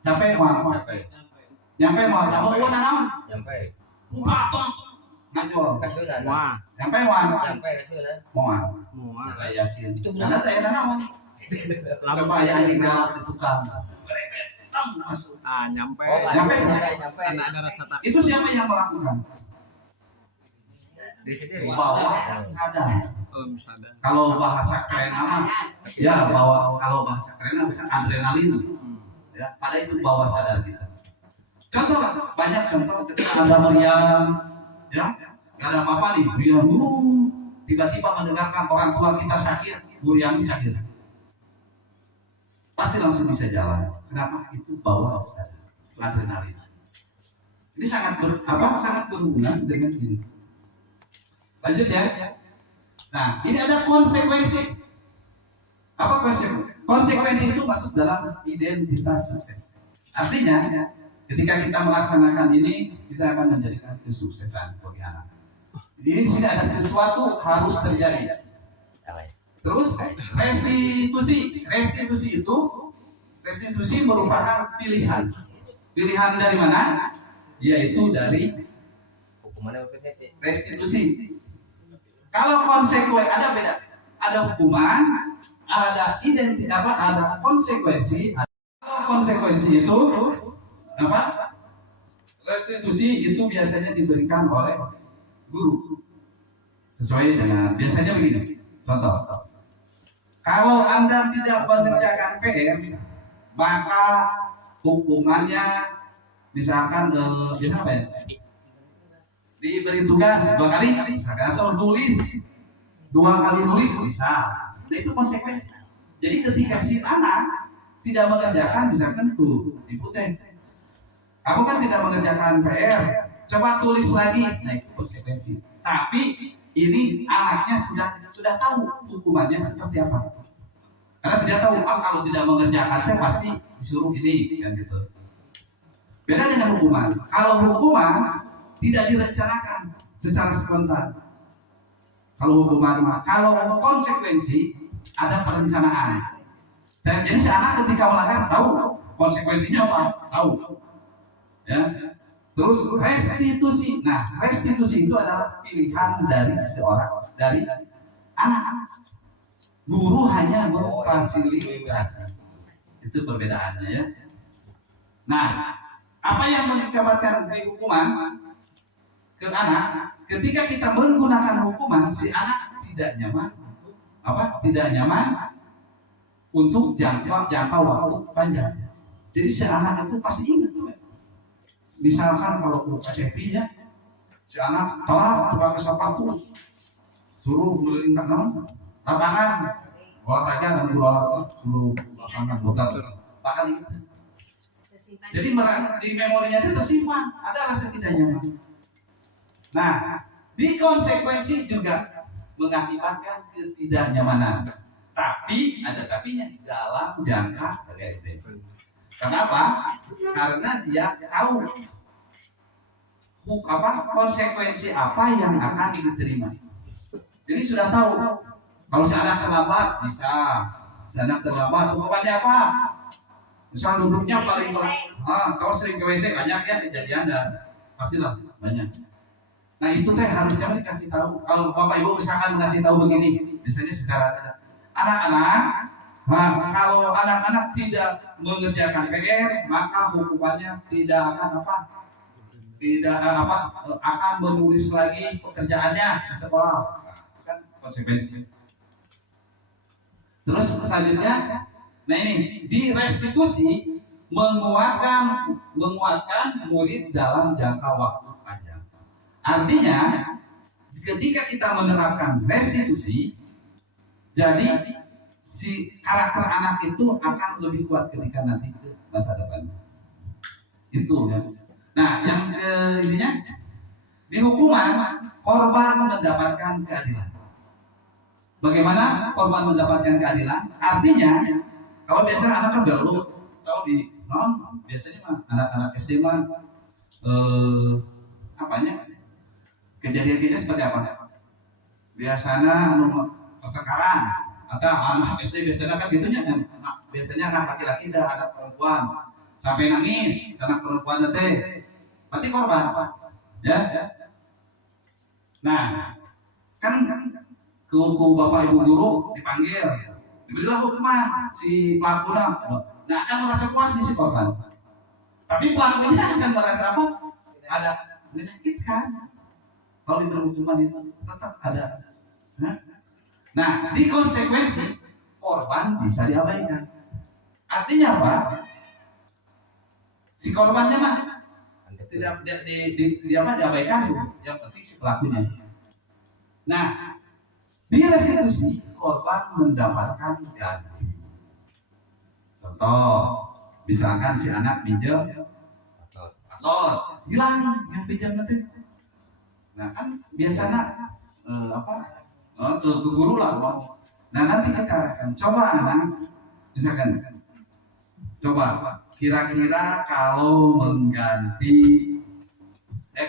nyampe mau, nyampe Najol. Wah. Sampai saya yakin. Karena saya naon. Coba yang galak di tukang. Masuk. Nyampe. Karena ada rasa takut. Itu siapa yang melakukan? Diri sendiri. Bawah sadar. Sadar. Kalau bahasa keren nama, ya kalau bahasa keren bisa adrenalin. Ya, pada itu bawah sadar kita. Contoh banyak contoh ketika ada meriang, ya, gak ada apa-apa nih, dia tiba-tiba mendengarkan orang tua kita sakit, meriang sakit, pasti langsung bisa jalan. Kenapa? Itu bawah sadar, adrenalin. Ini sangat berhubungan dengan ini. Lanjut ya. Nah, ini ada konsekuensi. Apa konsekuensi? Konsekuensi itu masuk dalam identitas sukses. Artinya, ketika kita melaksanakan ini, kita akan menjadikan kesuksesan bagi anak. Ini di sini ada sesuatu harus terjadi. Terus restitusi merupakan pilihan. Pilihan dari mana? Yaitu dari restitusi. Kalau konsekuensi ada beda. Ada hukuman, ada ada konsekuensi. Kalau konsekuensi itu restitusi itu biasanya diberikan oleh guru sesuai dengan biasanya begini. Contoh, Kalau Anda tidak mengerjakan PR, maka hukumannya misalkan bisa apa ya? Diberi tugas 2 kali misalkan, atau tulis 2 kali nulis bisa. Nah, itu konsekuensi. Jadi ketika si anak tidak mengerjakan, misalkan tuh ibu teh, kamu kan tidak mengerjakan PR, coba tulis lagi. Nah, itu konsekuensi. Tapi ini anaknya sudah tahu hukumannya seperti apa. Karena tidak tahu, kalau tidak mengerjakan teh pasti disuruh ini kan gitu. Beda dengan hukuman. Kalau hukuman tidak direncanakan secara spontan. Kalau hukuman, kalau konsekuensi ada perencanaan. Dan jadi si anak ketika melanggar tahu konsekuensinya apa, tahu. Ya. Terus restitusi. Nah, restitusi itu adalah pilihan dari seorang, dari anak. Guru hanya memfasilitasi. Itu perbedaannya ya. Nah, apa yang mengakibatkan di hukuman ke anak? Ketika kita menggunakan hukuman, si anak tidak nyaman. Tidak nyaman untuk jangka waktu panjang. Jadi si anak itu pasti ingat. Misalkan kalau SMP ya, si anak telat pakai sepatu, suruh keliling lapangan olahraga dan suruh lapangan botak, bakal ingat. Jadi merasa di memorinya itu tersimpan, ada rasa tidak nyaman. Nah, di konsekuensi juga mengakibatkan ketidaknyamanan. Tapi ada tapinya dalam jangka pendek. Kenapa? Karena dia tahu konsekuensi apa yang akan diterima. Jadi sudah tahu. Kalau si anak terlambat bisa, si anak terlambat hukumannya apa? Misal duduknya paling kalau sering ke WC banyak ya kejadian dan pastilah banyak. Nah itu teh harusnya dikasih tahu. Kalau bapak ibu misalkan ngasih tahu begini, biasanya secara anak-anak, kalau anak-anak tidak mengerjakan PR, maka hukumannya tidak akan akan menulis lagi pekerjaannya di sekolah. Kan konsekuensinya. Terus selanjutnya, nah ini di restitusi menguatkan murid dalam jangka waktu panjang. Artinya, ketika kita menerapkan restitusi, jadi si karakter anak itu akan lebih kuat ketika nanti ke masa depan. Itu ya. Nah, yang ininya di hukuman korban mendapatkan keadilan. Bagaimana korban mendapatkan keadilan? Artinya, kalau biasanya anak kan galau, kalau biasanya mah anak-anak SD mah kejadian-kejadian seperti apa? Biasanya pertengkaran atau anak SD biasanya kan gitunya, biasanya anak laki-laki dah ada perempuan sampai nangis karena perempuan nanti berarti korban ya. Nah kan ke bapak ibu guru dipanggil, diberilah hukuman si pelaku. Nah akan merasa puas nih si korban, tapi pelakunya akan merasa apa? Ada menyakitkan. Kalau diberi hukuman itu tetap ada. Nah, di konsekuensi korban bisa diabaikan. Artinya apa? Si korbannya mah tidak diabaikan, yang penting si pelakunya. Nah, di restitusi korban mendapatkan ganti. Contoh, misalkan si anak pinjam atau hilang yang pinjam nanti. Nah kan biasanya ke guru lah. Nah nanti kita akan coba anak, misalkan coba kira-kira kalau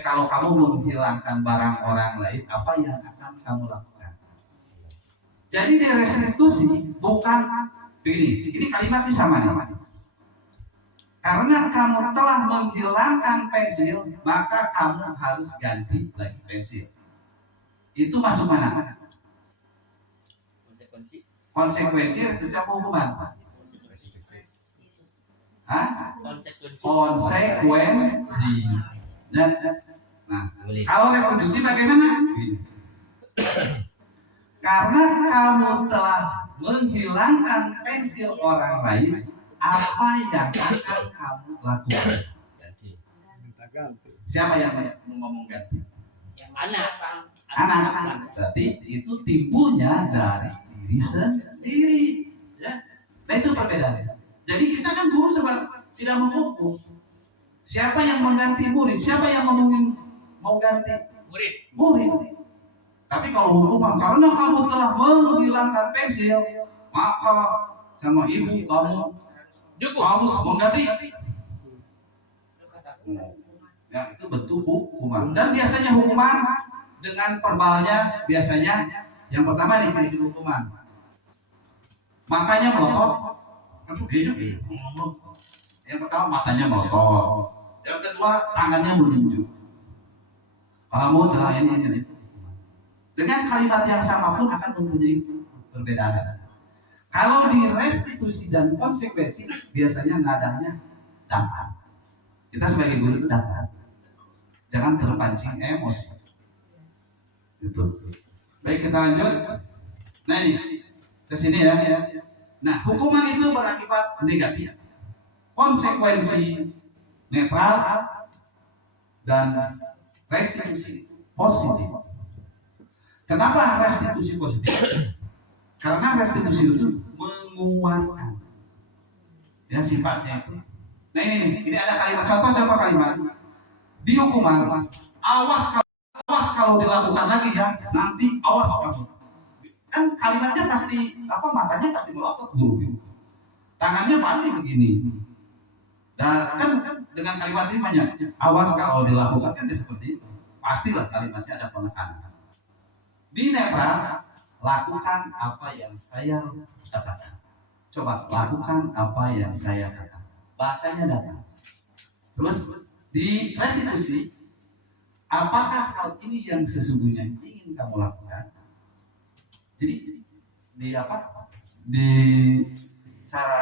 kalau kamu menghilangkan barang orang lain, apa yang akan kamu lakukan? Jadi di restitusi bukan ini kalimatnya sama nih. Karena kamu telah menghilangkan pensil, maka kamu harus ganti lagi pensil. Itu masuk mana? Konsekuensi restitusi apa hukuman? Konsekuensi. Nah, kalau restitusi bagaimana? Karena kamu telah menghilangkan pensil orang lain, apa yang akan kamu lakukan? Siapa yang ngomong ganti? Anak. Jadi itu timbulnya dari diri sendiri. Ya. Nah itu perbedaannya. Jadi kita kan guru sebab tidak menghukum. Siapa yang mengganti murid? Siapa yang ngomongin mau ganti? Murid. Tapi kalau hukuman, karena kamu telah menghilangkan pensil, maka sama ibu kamu harus mengganti. Ya itu bentuk hukuman. Dan biasanya hukuman dengan verbalnya biasanya yang pertama nih prinsip hukuman. Matanya melotot. Yang pertama matanya melotot. Yang kedua tangannya menunjuk. Kamu telah ini. Dengan kalimat yang sama pun akan mempunyai perbedaan. Kalau di restitusi dan konsekuensi biasanya nadanya datar. Kita sebagai guru itu datar. Jangan terpancing emosi. Gitu. Baik, kita lanjut. Nah ini ke sini ya. Nah, hukuman itu berakibat negatif. Konsekuensi netral dan restitusi positif. Kenapa restitusi positif? Karena restitusi itu menguatkan. Ya sifatnya itu. Nah ini ada kalimat contoh kalimat di hukuman. Awas kalau dilakukan lagi ya, nanti awas kamu. Kan kalimatnya pasti matanya pasti melotot guru. Tangannya pasti begini. Dan kan dengan kalimat ini banyak. Awas kalau dilakukan kan seperti itu. Pastilah kalimatnya ada penekanan. Di netral, lakukan apa yang saya katakan. Coba lakukan apa yang saya katakan. Bahasanya datang. Terus di restitusi, apakah hal ini yang sesungguhnya ingin kamu lakukan? Jadi di cara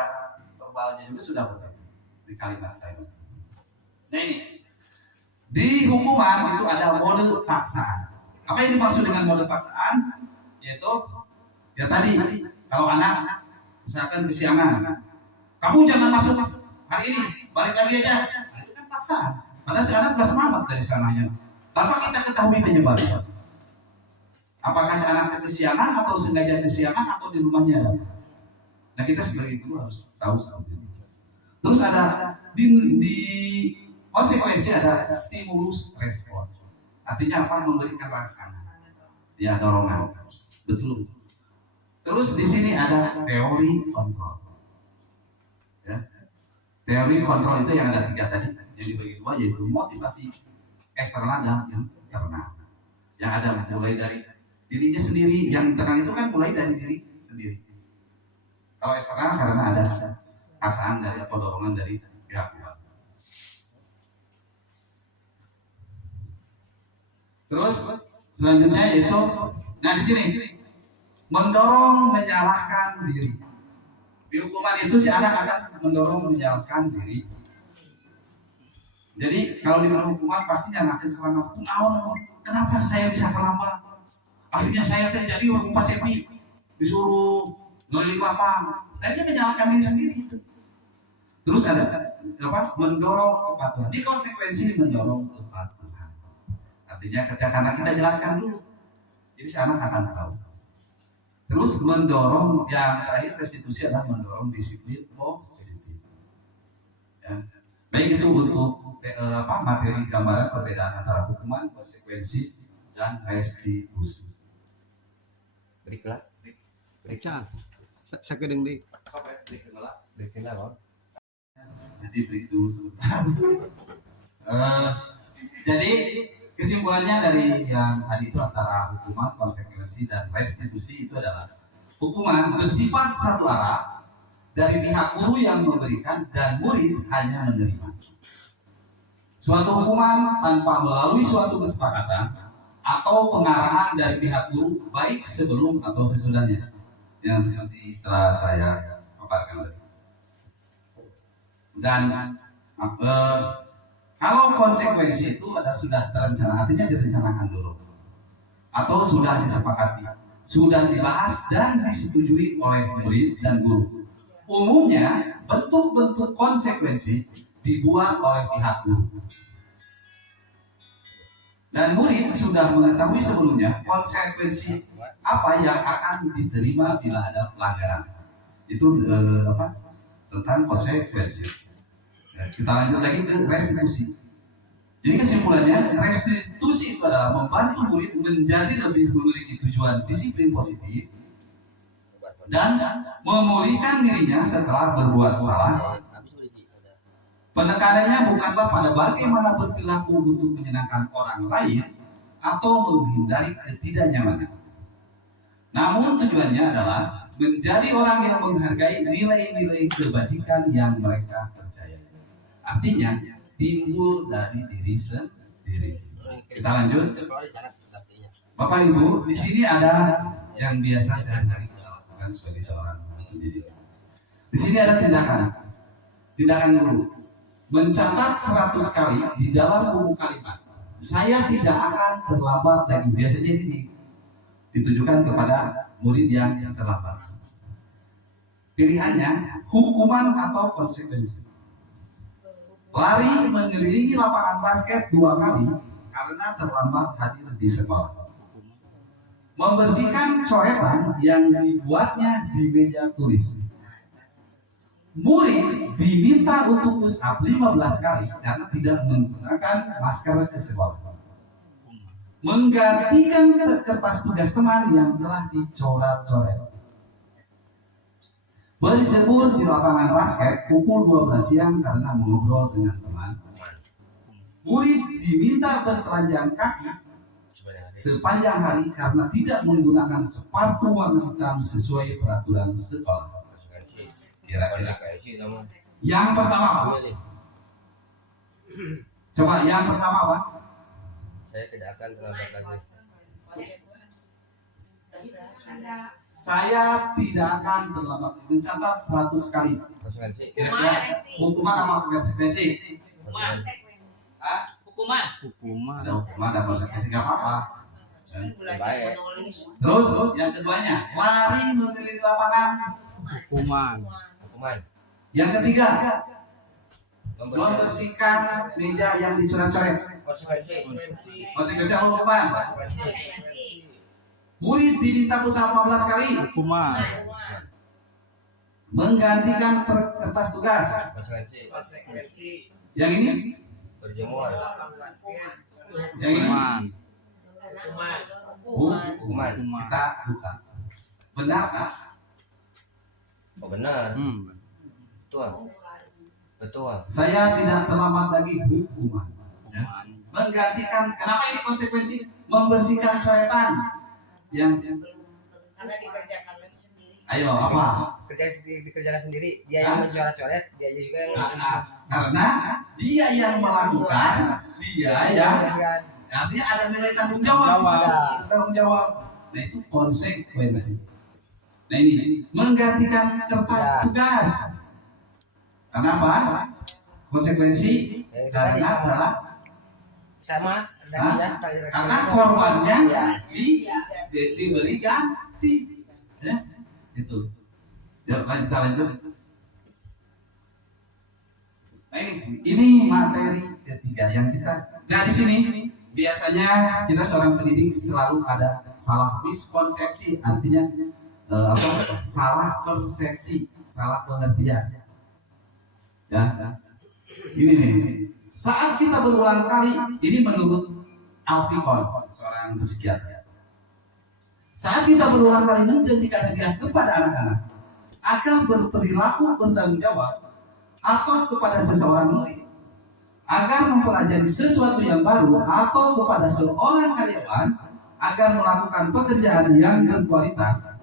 verbalnya juga sudah berbeda di kalimat-kalimat. Nah ini di hukuman itu ada mode paksaan. Apa yang dimaksud dengan mode paksaan? Yaitu ya tadi kalau anak misalkan kesiangan, kamu jangan masuk hari ini, balik lagi aja. Nah, itu kan paksaan. Padahal si anak sudah semangat dari sananya. Tanpa kita ketahui penyebabnya. Apakah si anak kesiangan atau sengaja kesiangan atau di rumahnya ada? Nah kita sebagai guru harus tahu seperti itu. Terus ada di konsekuensi ada stimulus respon. Artinya apa? Memberikan rangsangan. Ya dorongan. Betul. Terus di sini ada teori kontrol. Ya. Teori kontrol itu yang ada 3 tadi. Yang dibagi 2 yaitu motivasi eksternal dan internal. Yang ada mulai dari dirinya sendiri. Yang internal itu kan mulai dari diri sendiri. Kalau eksternal karena ada paksaan dari atau dorongan dari pihak luar. Terus selanjutnya yaitu, nah di sini mendorong menyalahkan diri. Di hukuman itu si anak akan mendorong menyalahkan diri. Jadi kalau di hukuman pasti nyalahin selama kenapa saya bisa terlambat? Akhirnya saya jadi orang Pak Cepi disuruh ngeliling lapang. Akhirnya menyalahkan diri sendiri. Terus ada mendorong kepatuhan. Di konsekuensi mendorong kepatuhan. Artinya karena kita jelaskan dulu, jadi si anak akan tahu. Terus mendorong yang terakhir restitusi adalah mendorong disiplin positif. Ya. Baik itu untuk materi gambaran perbedaan antara hukuman, konsekuensi, dan restitusi. Beriklah. Saya kedeng di. Jadi break dulu sebentar. Jadi kesimpulannya dari yang tadi itu antara hukuman, konsekuensi, dan restitusi itu adalah hukuman bersifat satu arah dari pihak guru yang memberikan dan murid hanya menerima. Suatu hukuman tanpa melalui suatu kesepakatan atau pengarahan dari pihak guru baik sebelum atau sesudahnya, yang seperti telah saya paparkan tadi. Dan kalau konsekuensi itu sudah terencana, artinya direncanakan dulu atau sudah disepakati. sudah dibahas dan disetujui oleh murid dan guru. Umumnya bentuk-bentuk konsekuensi dibuat oleh pihak guru. Dan murid sudah mengetahui sebelumnya konsekuensi apa yang akan diterima bila ada pelanggaran. Itu tentang konsekuensi. Kita lanjut lagi ke restitusi. Jadi kesimpulannya, restitusi itu adalah membantu murid menjadi lebih memiliki tujuan disiplin positif dan memulihkan dirinya setelah berbuat salah. Penekanannya bukanlah pada bagaimana berperilaku untuk menyenangkan orang lain atau menghindari ketidaknyamanan. Namun tujuannya adalah menjadi orang yang menghargai nilai-nilai kebajikan yang mereka percaya. Artinya timbul dari diri sendiri. Kita lanjut. Bapak Ibu, di sini ada yang biasa saya lakukan sebagai seorang pendidik. Di sini ada tindakan guru. Mencatat 100 kali di dalam buku kalimat. Saya tidak akan terlambat lagi. Biasanya ini ditujukan kepada murid yang terlambat. Pilihannya hukuman atau konsekuensi. Lari mengelilingi lapangan basket 2 kali karena terlambat hadir di sekolah. Membersihkan coretan yang dibuatnya di meja tulis. Murid diminta untuk push up 15 kali karena tidak menggunakan masker ke sekolah. Menggantikan kertas tugas teman yang telah dicoret-coret. Berjemur di lapangan basket pukul 12 siang karena mengobrol dengan teman. Murid diminta bertelanjang kaki sepanjang hari karena tidak menggunakan sepatu warna hitam sesuai peraturan sekolah. Kira-kira. Yang pertama apa? Coba yang pertama apa? Saya tidak akan terlambat lagi. Saya tidak akan terlambat. Mencatat 100 kali. Konsekuensi. Kira-kira hukuman apa konsekuensi? Hukuman. Ada hukuman, ada konsekuensi, nggak apa-apa. Baik. Terus yang keduanya, lari mengelilingi lapangan. Hukuman. Yang ketiga, membersihkan meja yang dicoret-coret. Konsekuensi. Konsekuensi apa hukuman? Murid diminta push up 15 kali. Hukuman. Menggantikan kertas tugas. Konsekuensi. Yang ini? Berjemur. Yang ini? Hukuman. Kita buka. Benarkah? Oh benar. Betul. Saya tidak terlambat lagi hukuman. Ya. Menggantikan. Kenapa ini konsekuensi? Membersihkan coretan. Yang Karena dikerjakan lagi sendiri. Ayo apa? Dikerjakan sendiri. Dia yang mencoret-coret, dia juga yang Karena dia yang melakukan, dia yang artinya ada nilai tanggung jawab. Tanggung jawab. Nah itu konsekuensi. Nah ini menggantikan kertas tugas. Kenapa? Konsekuensi karena adalah sama. karena korbannya diberi ganti. Ya, itu. Yuk kita lanjut. Nah ini materi ketiga yang kita. Nah di sini biasanya kita seorang pendidik selalu ada salah miskonsepsi, artinya salah persepsi, salah pengertian. Ya, ini nih. Saat kita berulang kali, ini menurut Alfikon, seorang psikiater. Saat kita berulang kali menjanjikan hadiah kepada anak-anak akan berperilaku bertanggung jawab atau kepada seseorang murid agar mempelajari sesuatu yang baru atau kepada seorang karyawan agar melakukan pekerjaan yang berkualitas,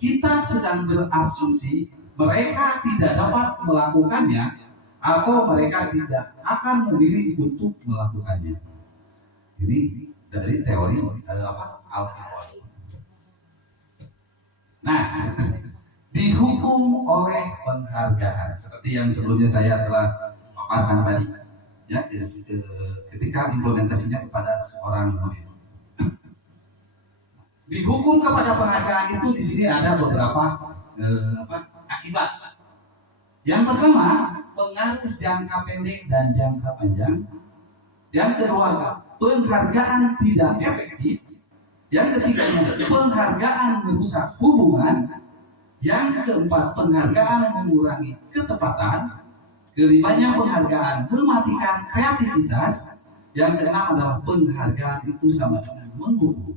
kita sedang berasumsi mereka tidak dapat melakukannya atau mereka tidak akan memilih untuk melakukannya. Ini dari teori Alfikon. Nah, dihukum oleh penghargaan seperti yang sebelumnya saya telah paparkan tadi, ya, ketika implementasinya kepada seorang murid. Dihukum kepada penghargaan itu di sini ada beberapa akibat. Yang pertama, pengaruh jangka pendek dan jangka panjang. Yang kedua, penghargaan tidak efektif. Yang ketiga, penghargaan merusak hubungan. Yang keempat, penghargaan mengurangi ketepatan. Kelimanya, penghargaan mematikan kreativitas. Yang keenam adalah penghargaan itu sama dengan menghukum.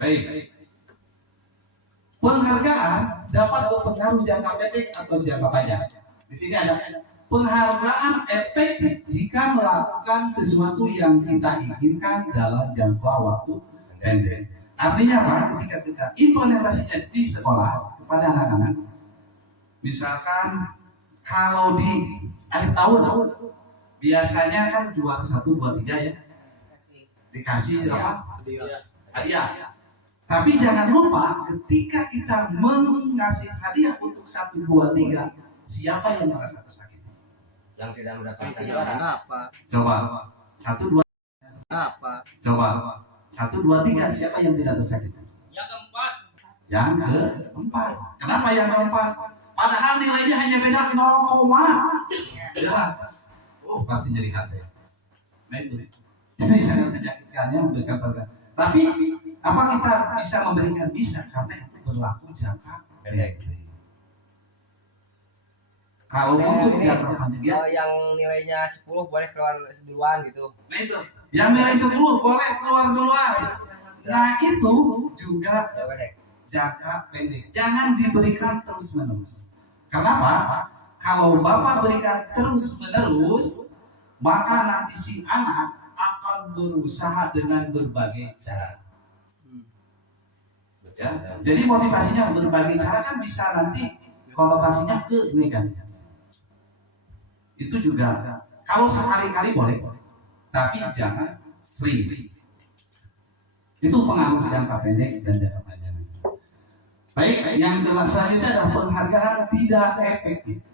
Baik. Penghargaan dapat berpengaruh jangka pendek atau jangka panjang. Di sini ada penghargaan efektif jika melakukan sesuatu yang kita inginkan dalam jangka waktu pendek. Artinya apa? Ketika kita implementasinya di sekolah kepada anak-anak, misalkan kalau di akhir tahun biasanya kan juara 1, 2, 3 ya, dikasih apa? Hadiah. Tapi jangan lupa ketika kita mengasih hadiah untuk 1, 2, 3, siapa yang merasa tersakiti? Yang tidak mendapatkan Apa? Coba 1, 2, Apa? coba 1, 2, 3, siapa yang tidak tersakiti? Yang keempat. Yang keempat. Kenapa yang keempat? Padahal nilainya hanya beda 0, ya. Oh, pasti jadi hati. Nah itu. Jadi sangat menyakitkannya memberikan penghargaan. Tapi apa kita bisa memberikan? Bisa, karena itu berlaku jangka pendek. Kalau untuk jangka panjang ya, yang nilainya 10 boleh keluar duluan gitu. nah itu. Yang nilai 10 boleh keluar duluan. Nah itu juga Ya pendek. jangka pendek. Jangan diberikan terus menerus. Kenapa? Kalau Bapak berikan terus menerus, maka nanti si anak akan berusaha dengan berbagai cara. Ya, jadi motivasinya berbagai cara kan bisa nanti konotasinya ke negatif. Itu juga kalau sekali-kali boleh, tapi jangan sering. Itu pengaruh jangka pendek dan jangka panjang. Baik, yang selanjutnya adalah penghargaan tidak efektif.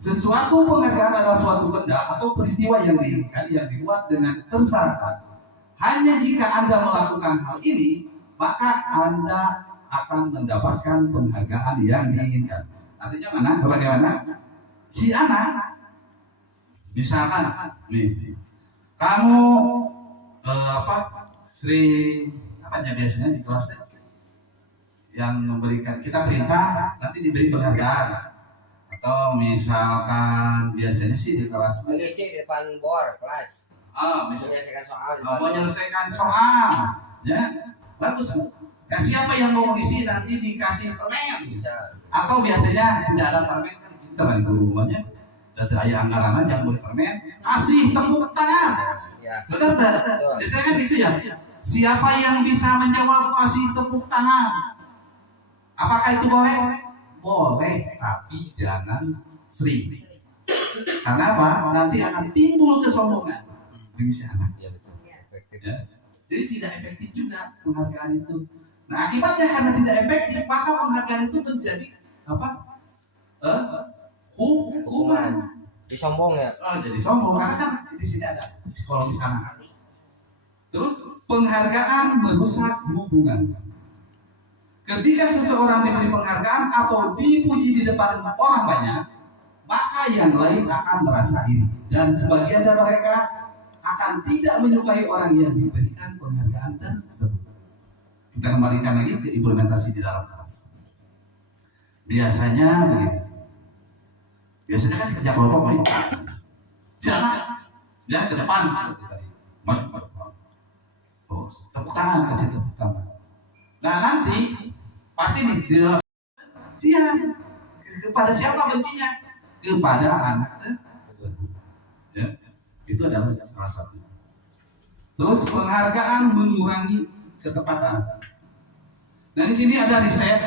Sesuatu penghargaan adalah suatu benda atau peristiwa yang diinginkan yang dibuat dengan persyarat. Hanya jika Anda melakukan hal ini, maka Anda akan mendapatkan penghargaan yang diinginkan. Artinya mana? Bagaimana? Si anak, misalkan, nih, kamu sering biasanya di kelas yang memberikan kita perintah nanti diberi penghargaan. Atau misalkan biasanya sih di kelas Mengisi di depan bor kelas. Misalnya Menyelesaikan soal. menyelesaikan soal, ya bagus. Dan siapa yang mau mengisi nanti dikasih permen, Bisa. atau biasanya tidak ada permen kan kita kan rumahnya, data ayah anggaran jangan beli permen, kasih tepuk tangan. Ya. Betul tak? Biasanya kan gitu ya. Siapa yang bisa menjawab kasih tepuk tangan? Apakah itu boleh? Boleh, tapi jangan sering. Karena apa? Nanti akan timbul kesombongan bagi si anak. Ya betul. Efektif. Ya. Jadi tidak efektif juga penghargaan itu. Nah, akibatnya karena tidak efektif, maka penghargaan itu menjadi apa? Hukuman. Disombong ya. Jadi sombong karena kan di sini ada psikologis anak. Terus penghargaan merusak hubungan. Ketika seseorang diberi penghargaan atau dipuji di depan orang banyak, maka yang lain akan merasa iri dan sebagian dari mereka akan tidak menyukai orang yang diberikan penghargaan tersebut. Kita kembalikan lagi ke implementasi di dalam kelas. Biasanya begini. Biasanya kan kerja kelompok nih. Siapa? Ya ke depan seperti tadi. Oh, tepuk tangan, kasih tepuk tangan. Nah nanti pasti nih di dalam bencian. Kepada siapa bencinya? Kepada anak tersebut. Ya, itu adalah salah satu. Terus penghargaan mengurangi ketepatan. Nah di sini ada riset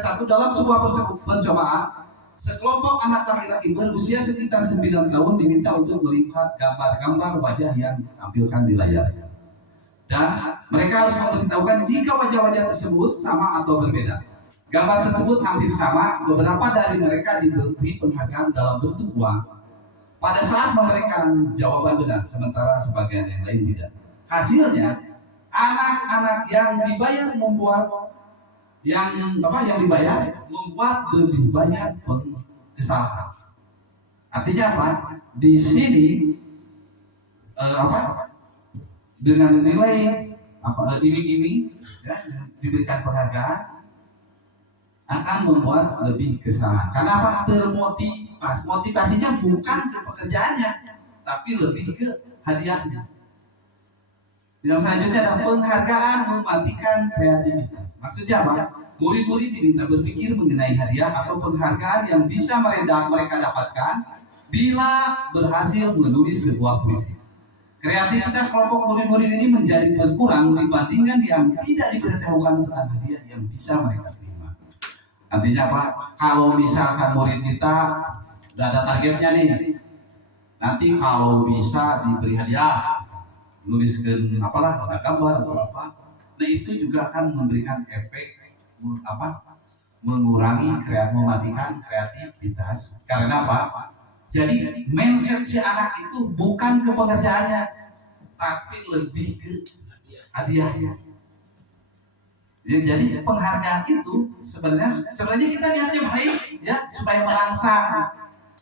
satu dalam sebuah percobaan. Sekelompok anak laki-laki berusia sekitar 9 tahun diminta untuk melihat gambar-gambar wajah yang ditampilkan di layar. Dan mereka harus memberitahukan jika wajah-wajah tersebut sama atau berbeda. Gambar tersebut hampir sama, beberapa dari mereka diberi penghargaan dalam bentuk uang pada saat memberikan jawaban benar, sementara sebagian yang lain tidak. Hasilnya, anak-anak yang dibayar membuat yang dibayar membuat lebih banyak kesalahan. Artinya apa? Di sini dengan nilai ini ya, diberikan penghargaan akan membuat lebih kesalahan. Karena apa? Motivasinya bukan ke pekerjaannya, tapi lebih ke hadiahnya. Yang selanjutnya adalah penghargaan mematikan kreativitas. Maksudnya apa? Murid-murid diminta berpikir mengenai hadiah atau penghargaan yang bisa mereka dapatkan bila berhasil menulis sebuah puisi. Kreativitas kelompok murid-murid ini menjadi berkurang dibandingkan yang tidak diberitahukan tentang hadiah yang bisa mereka terima. Artinya apa? Kalau misalkan murid kita udah ada targetnya nih, nanti kalau bisa diberi hadiah, nuliskan ada gambar atau apa, nah itu juga akan memberikan efek mengurangi mematikan kreativitas. Karena apa? Jadi mindset si anak itu bukan ke pekerjaannya, tapi lebih ke hadiahnya. Ya, jadi penghargaan itu sebenarnya kita niatnya baik ya, supaya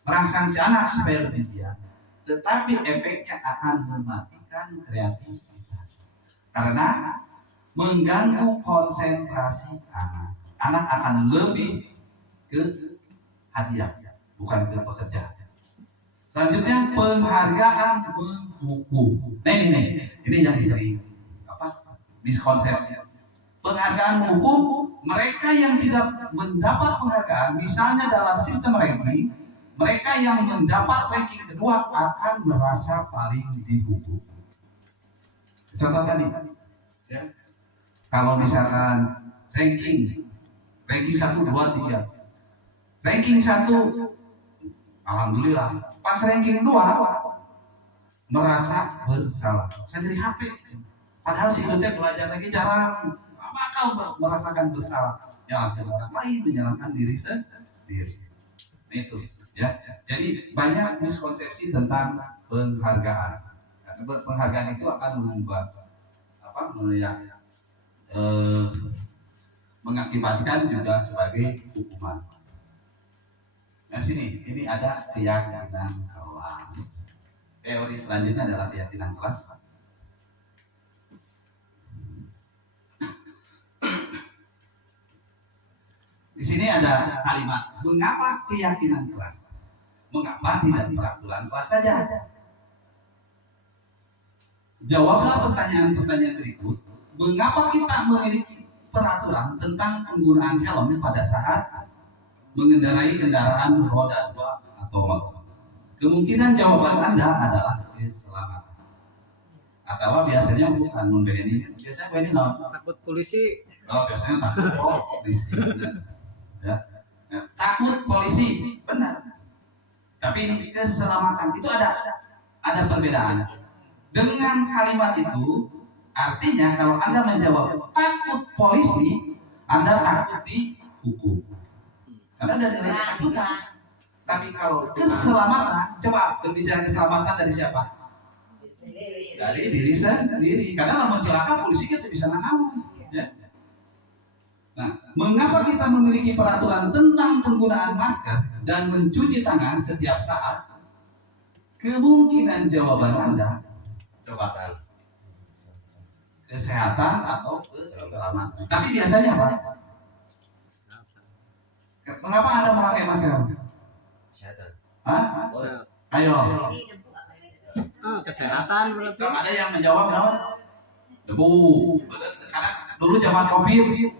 merangsang si anak supaya lebih giat. Tetapi efeknya akan mematikan kreativitas. Karena mengganggu konsentrasi anak. Anak akan lebih ke hadiah, bukan ke pekerjaan. Selanjutnya penghargaan menghukum. Ini yang sering miskonsepsi. Penghargaan menghukum mereka yang tidak mendapat penghargaan, misalnya dalam sistem ranking, mereka yang mendapat ranking kedua akan merasa paling dihukum. Contoh tadi, ya. Kalau misalkan ranking 1, 2, 3, ranking 1 alhamdulillah, pas ranking 2 merasa bersalah. Saya dari HP, padahal si itu belajar lagi jarang, bakal merasakan bersalah, menyalahkan orang lain, menyalahkan diri sendiri. Itu ya. Jadi banyak miskonsepsi tentang penghargaan. Karena penghargaan itu akan membuat mengakibatkan juga sebagai hukuman. Nah sini, ini ada keyakinan kelas. Teori selanjutnya adalah keyakinan kelas. Di sini ada kalimat, mengapa keyakinan kelas? Mengapa tidak peraturan kelas saja? Jawablah pertanyaan-pertanyaan berikut. Mengapa kita memiliki peraturan tentang penggunaan helm pada saat mengendarai kendaraan roda 2 atau motor? Kemungkinan jawaban Anda adalah keselamatan. Atau biasanya bukan membeni. Biasanya begini Takut polisi. Oh, biasanya takut polisi. Ya. Takut polisi, benar. Tapi ini keselamatan itu ada perbedaan. Dengan kalimat itu, artinya kalau Anda menjawab takut polisi, Anda takut dihukum. Karena ada nilai ketakutan. Tapi kalau keselamatan, coba berbicara keselamatan dari siapa? Dari diri sendiri. Karena kalau celaka polisi kita bisa nanggung. Ya. Nah, mengapa kita memiliki peraturan tentang penggunaan masker dan mencuci tangan setiap saat? Kemungkinan jawaban Anda, coba tahu, kesehatan atau keselamatan. Tapi biasanya apa? Mengapa Anda memakai masker? Kesehatan. Hah? Ayo. Kesehatan berarti. Ada yang menjawab naon? Debu. Karena dulu zaman Covid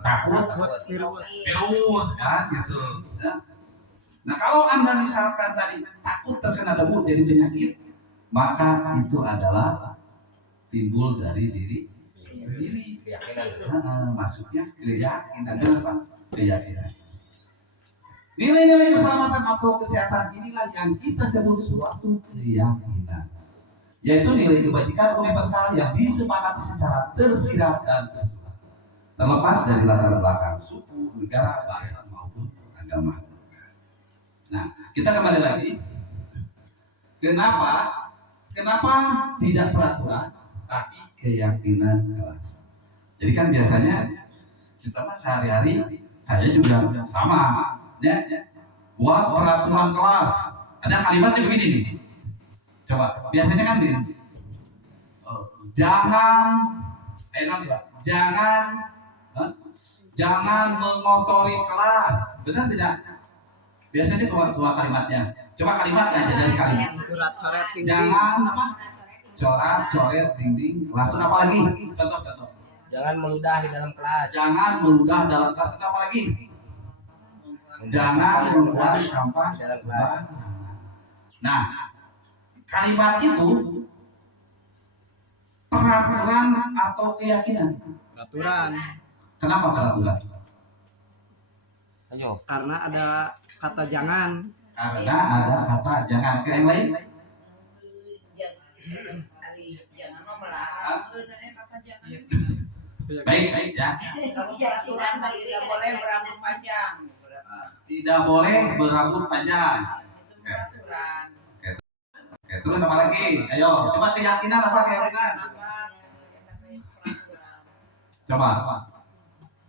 takut virus kan gitu. Nah kalau Anda misalkan tadi takut terkena debu jadi penyakit, maka itu adalah timbul dari diri sendiri. Keyakinan. Masuknya keyakinan apa? Keyakinan. Nilai-nilai keselamatan atau kesehatan inilah yang kita sebut suatu keyakinan, yaitu nilai kebajikan universal yang disepakati secara tersirat dan tersurat, terlepas dari latar belakang suku, negara, bahasa maupun agama. Nah, kita kembali lagi. Kenapa tidak peraturan tapi keyakinan kelas. Jadi kan biasanya kita mah sehari-hari, saya juga sama, ya, buat peraturan kelas. Ada kalimatnya begini nih. Coba, biasanya kan begini. Jangan mengotori kelas. Benar tidak? Biasanya dua kalimatnya. Coba kalimat aja dari kalimat. Coret-coret tinggi. Jangan apa? Coret-coret dinding. Langsung apa lagi? Contoh. Jangan meludah di dalam kelas. Jangan meludah dalam kelas. Apa lagi? Jangan membuang sampah dalam kelas. Nah, kalimat itu peraturan atau keyakinan? Peraturan. Kenapa peraturan? Ayo. Karena ada kata jangan. Karena ada kata jangan. Ke yang lain? Jangan mau melarang. Kata jangan. Baik ya. Kalau peraturan tidak boleh berambut panjang. Tidak boleh berambut panjang. Itu peraturan. Oke, terus apa lagi? Ayo, coba keyakinan apa keyakinan? Coba.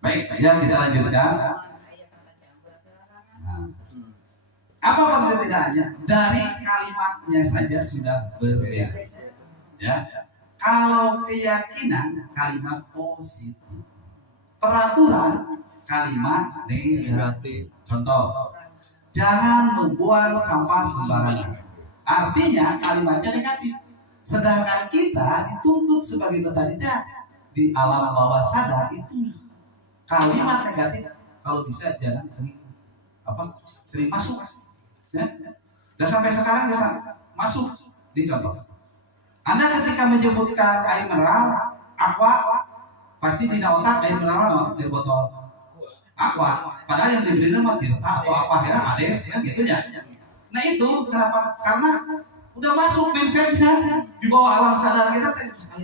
Baik, ya kita lanjutkan. Nah, apa perbedaannya? Dari kalimatnya saja sudah berbeda. Ya. Kalau keyakinan kalimat positif, peraturan kalimat negatif. Contoh, jangan membuang sampah sembarangan. Artinya kalimatnya negatif. Sedangkan kita dituntut sebagai petani di alam bawah sadar itu kalimat negatif. Kalau bisa jangan sering masuk. Ya. Dan sampai sekarang bisa masuk. Di contoh, Anda ketika menyebutkan air mineral, aqua, pasti di otak air mineral air botol aqua. Padahal yang diberi nama Tirta atau apa ya, Ades, ya gitu ya. Nah itu kenapa? Karena udah masuk mindsetnya di bawah alam sadar kita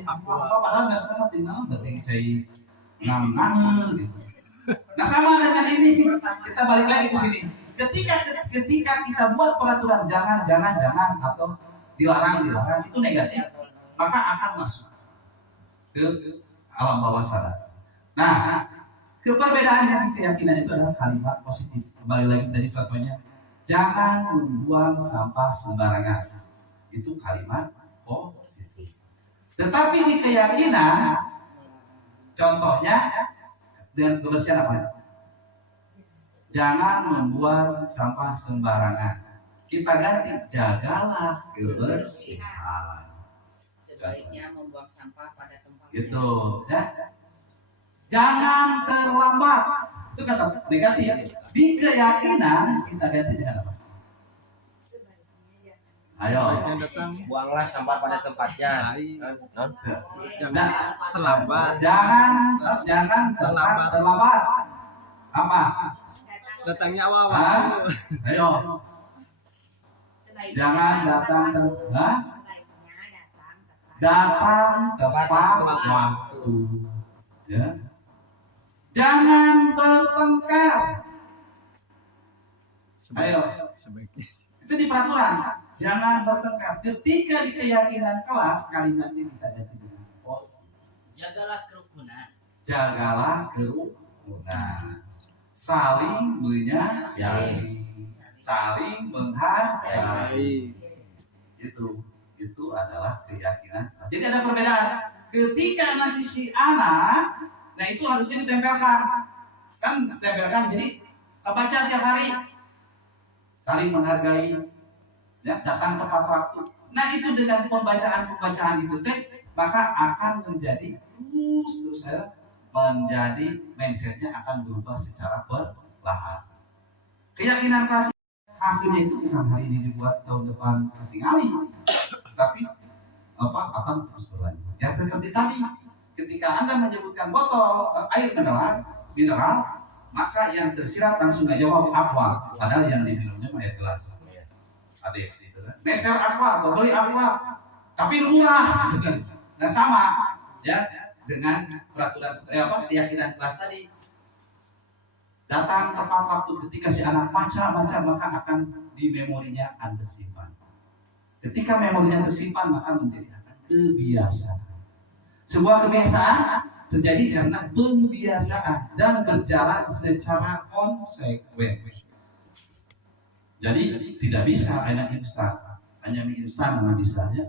apa padahal nggak pernah tinggal berarti cair nang gitu. Nah sama dengan ini kita balik lagi ke sini. Ketika kita buat peraturan jangan atau dilarang itu negatif, maka akan masuk ke alam bawah sadar. Nah perbedaan yang keyakinan itu adalah kalimat positif. Kembali lagi tadi contohnya. Jangan membuang sampah sembarangan. Itu kalimat positif. Tetapi di keyakinan, contohnya dengan kebersihan apa? Jangan membuang sampah sembarangan. Kita ganti, jagalah kebersihan. Sebaiknya membuang sampah pada tempatnya. Gitu, ya. Jangan terlambat. Itu kata negatif. Di keyakinan kita ganti dengan apa? Ayo. Buanglah sampah pada tempatnya. Jangan terlambat. Jangan terlambat. Apa? Datangnya awal-awal. Hah? Ayo. Jangan datang tepat waktu. Ya. Jangan bertengkar. Ayo. Itu di peraturan. Jangan bertengkar. Ketika di keyakinan kelas kalimat ini kita ganti dengan positif. Jagalah kerukunan. Saling menyayangi. Saling menghargai. Itu adalah keyakinan. Jadi ada perbedaan. Ketika nanti si anak, nah itu harusnya ditempelkan. Kan tempelkan jadi kebaca tiap hari. Saling menghargai, ya, datang tepat waktu. Nah itu dengan pembacaan itu maka akan menjadi terus menjadi mindsetnya akan berubah secara perlahan. Keyakinan kelas hasilnya itu bukan hari ini dibuat tahun depan tinggali, tapi akan terus berlanjut. Ya seperti tadi, ketika Anda menyebutkan botol air mineral, maka yang tersirat langsung aja jawab aqua, padahal yang diminumnya air gelas. Ades itu kan. Meser aqua atau beli aqua, tapi murah. Nah sama ya dengan peraturan keyakinan kelas tadi. Datang tepat waktu ketika si anak baca maka akan di memorinya akan tersimpan. Ketika memorinya tersimpan maka menjadi akan kebiasaan. Sebuah kebiasaan terjadi karena pembiasaan dan berjalan secara konsekuen. Jadi tidak bisa hanya instan, hanya mie instan hanya bisa aja.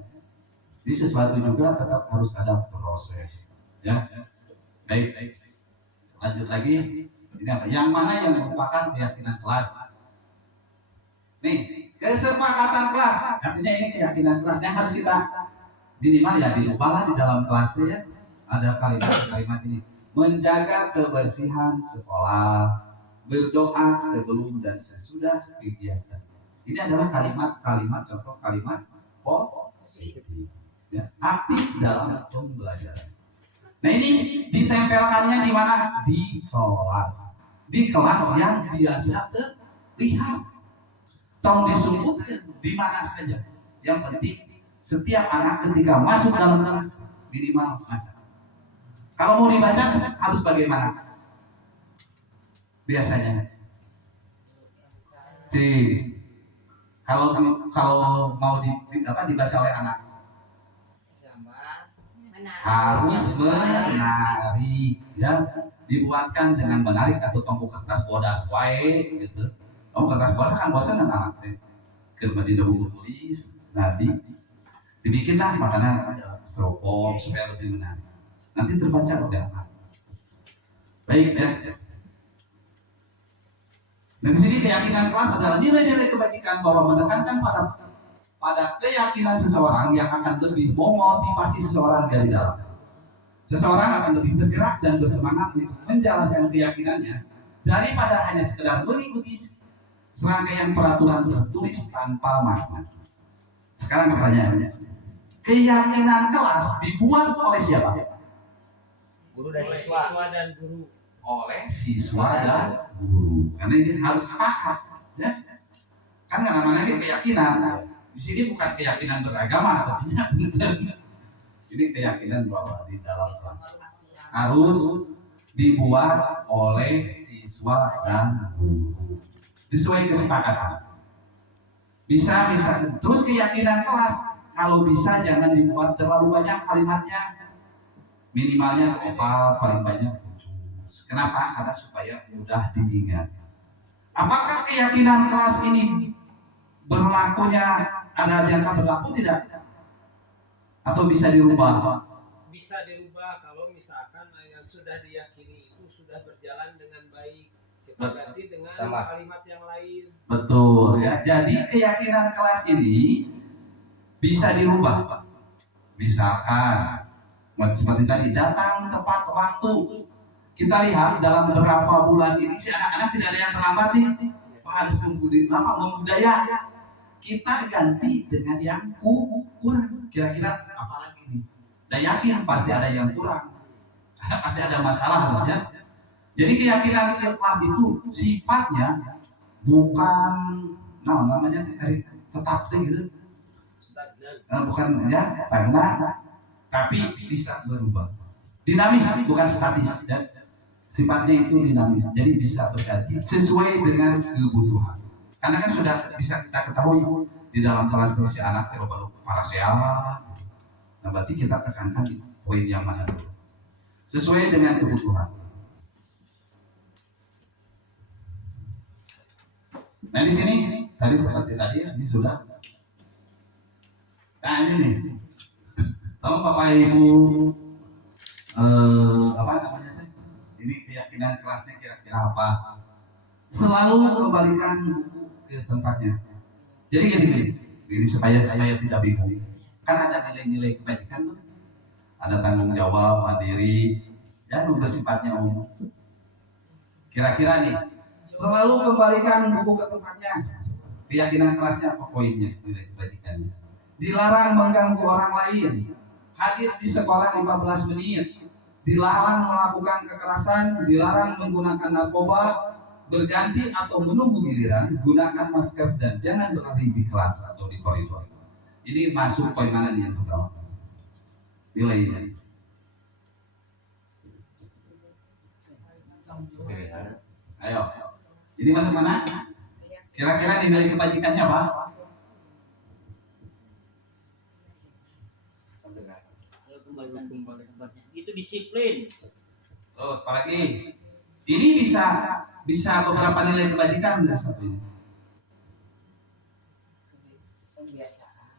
Jadi sesuatu juga tetap harus ada proses. Ya, baik. Lanjut lagi. Ini apa? Yang mana yang merupakan keyakinan kelas? Nih, kesepakatan kelas. Artinya ini keyakinan kelas yang harus kita minimal ya diubahlah di dalam kelasnya ya. Ada kalimat ini. Menjaga kebersihan sekolah, berdoa sebelum dan sesudah kegiatan. Ini adalah kalimat-kalimat contoh kalimat positif. Ya, aktif dalam pembelajaran. Nah ini ditempelkannya di mana? Di kelas. Di kelas yang biasa terlihat. Tong disebutkan di mana saja. Yang penting setiap anak ketika masuk dalam kelas minimal baca. Kalau mau dibaca harus bagaimana? Biasanya. Kalau mau dibaca oleh anak harus menarik, ya, dibuatkan dengan menarik atau tongku kertas bodas wae gitu. Kertas bodas kan bosan kan anak teh. Kemudian buku tulis, nanti dibikinlah makanan ada styrofoam supaya lebih menarik. Nanti terbaca oleh anak. Baik ya. Dan di sini keyakinan kelas adalah nilai-nilai kebajikan bahwa menekankan pada keyakinan seseorang yang akan lebih memotivasi seseorang dari dalam. Seseorang akan lebih tergerak dan bersemangat untuk menjalankan keyakinannya daripada hanya sekedar mengikuti serangkaian peraturan tertulis tanpa makna. Sekarang pertanyaannya, keyakinan kelas dibuat oleh siapa? Guru dan Oleh siswa. siswa dan guru. Oleh siswa dan guru. Karena ini harus sepakat, ya. Kan namanya keyakinan. Di sini bukan keyakinan beragama, tapi ini keyakinan bahwa di dalam kelas harus dibuat oleh siswa dan guru sesuai kesepakatan. Bisa. Terus keyakinan kelas kalau bisa jangan dibuat terlalu banyak kalimatnya, minimalnya 4, paling banyak 7. Kenapa? Karena supaya mudah diingat. Apakah keyakinan kelas ini berlakunya ada jangka berlaku tidak? Atau bisa dirubah? Bisa dirubah kalau misalkan yang sudah diyakini itu sudah berjalan dengan baik. Kita ganti dengan kalimat yang lain. Betul ya. Jadi keyakinan kelas ini bisa dirubah. Misalkan seperti tadi datang tepat waktu. Kita lihat dalam beberapa bulan ini si anak-anak tidak ada yang terlambat nih. Harus membudaya. Kita ganti dengan yang kurang. Kira-kira apa lagi nih? Dan yakin pasti ada yang kurang. Karena pasti ada masalah ya. Jadi keyakinan kelas itu sifatnya bukan namanya tetap gitu. Bukan ya stagnan, tapi bisa berubah. Dinamis bukan statis ya. Sifatnya itu dinamis. Jadi bisa terjadi sesuai dengan kebutuhan. Karena kan sudah bisa kita ketahui di dalam kelas si anak terlalu paraseal. Nah berarti kita tekankan di poin yang mana dulu. Sesuai dengan kebutuhan. Nah di sini tadi seperti tadi ini sudah. Nah ini nih. Tolong Bapak Ibu apa namanya? Ini keyakinan kelasnya kira-kira apa? Selalu kembalikan buku ke tempatnya. Jadi gini supaya tidak bingung. Kan ada nilai-nilai kebajikan tuh. Ada tanggung jawab, mandiri, dan bersifatnya umum. Kira-kira nih, selalu kembalikan buku ke tempatnya. Keyakinan kelasnya apa poinnya? Nilai kebajikannya. Dilarang mengganggu orang lain. Hadir di sekolah 15 menit. Dilarang melakukan kekerasan, dilarang menggunakan narkoba, berganti atau menunggu giliran, gunakan masker dan jangan berlari di kelas atau di koridor. Ini masuk poin mana nih yang pertama? Nilainya. Ayo. Ini masuk mana? Kira-kira nilai kebajikannya apa? kembalikan di tempatnya. Itu disiplin. Terus apalagi? Ini bisa beberapa nilai kebajikan dari satu ini. Pembiasaan.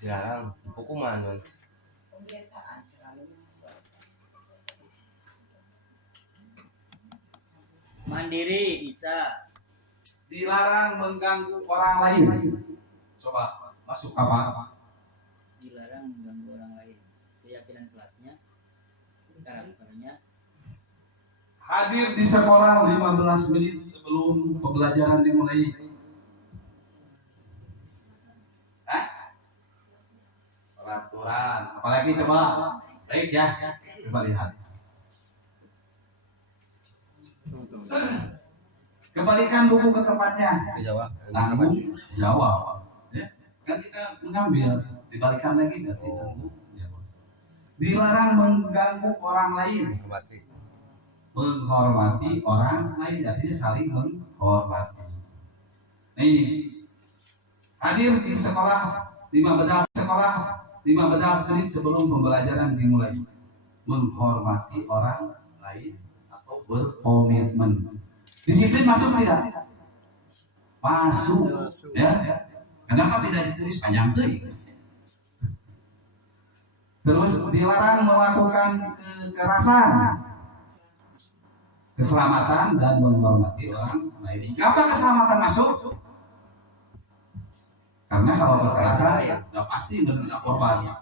Dilarang hukuman kan. Pembiasaan selalu. Mandiri bisa. Dilarang mengganggu orang lain. Coba masuk apa? Dilarang mengganggu orang lain. Keyakinan kelasnya, karakternya. Hadir di sekolah 15 menit sebelum pembelajaran dimulai. Hah? Peraturan. Apalagi coba. Baik ya. Coba lihat. Kembalikan buku ke tempatnya. Jawab. Tanggung jawab. Ya. Kan kita mengambil, dibalikan lagi berarti tanggung jawab. Dilarang mengganggu orang lain. Menghormati orang lain, artinya saling menghormati. Nah ini hadir di sekolah 15 menit sebelum pembelajaran dimulai. Menghormati orang lain atau berkomitmen. Disiplin masuk tidak? Masuk. Ya. Kenapa tidak ditulis panjang tuh? Terus dilarang melakukan kekerasan, keselamatan dan menghormati orang lain. Kapan keselamatan masuk? Karena kalau kekerasan ya pasti menerima korban. Ya.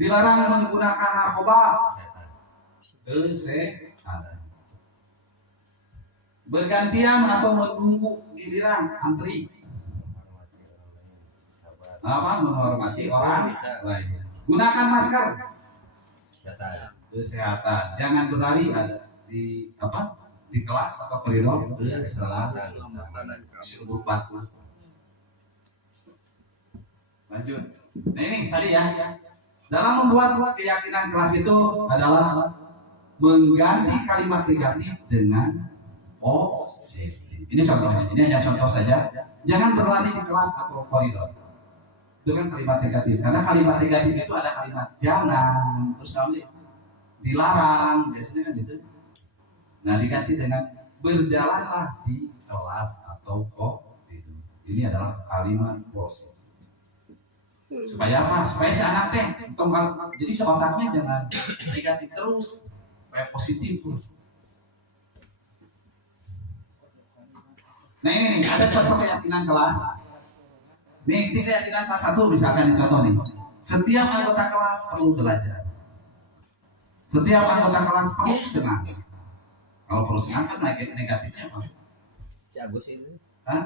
Dilarang menggunakan narkoba. Kesehatan. Bergantian atau menunggu giliran antri. Menghormati orang lain. Gunakan masker. Kesehatan. Jangan berlari ada di kelas atau koridor. Keselamatan. Disuruh batu. Lanjut. Nah ini tadi ya. Dalam membuat keyakinan kelas itu adalah mengganti kalimat negatif dengan positif. Ini contohnya. Ini hanya contoh saja. Jangan berlari di kelas atau koridor. Itu kan kalimat negatif. Karena kalimat negatif itu ada kalimat jangan, terus nanti dilarang, biasanya kan gitu. Nah diganti dengan berjalanlah di kelas atau koridor. Ini adalah kalimat positif. Supaya apa? Supaya si anak teh, jadi seotaknya jangan negatif terus, supaya positif pun. Nah ini nih, ada contoh keyakinan kelas. Nih, ini keyakinan kelas 1 misalkan contoh nih. Setiap anggota kelas perlu belajar. Setiap anggota kelas perlu senang. Kalau perlu senang kan negatifnya apa? Jago sih itu. Hah?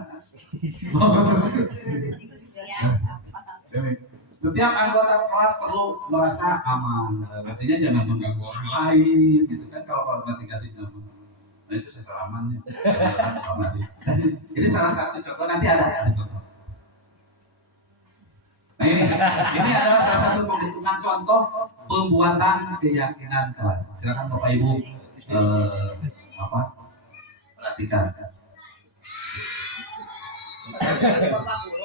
Setiap anggota kelas perlu merasa aman. Artinya jangan mengganggu orang lain, gitu kan? Kalau negatifnya. Nah itu sesalamannya. Ini salah satu contoh, nanti ada contoh. Nah ini adalah salah satu penghitungan contoh pembuatan keyakinan kelas. Silakan Bapak Ibu perhatikan. Bapak guru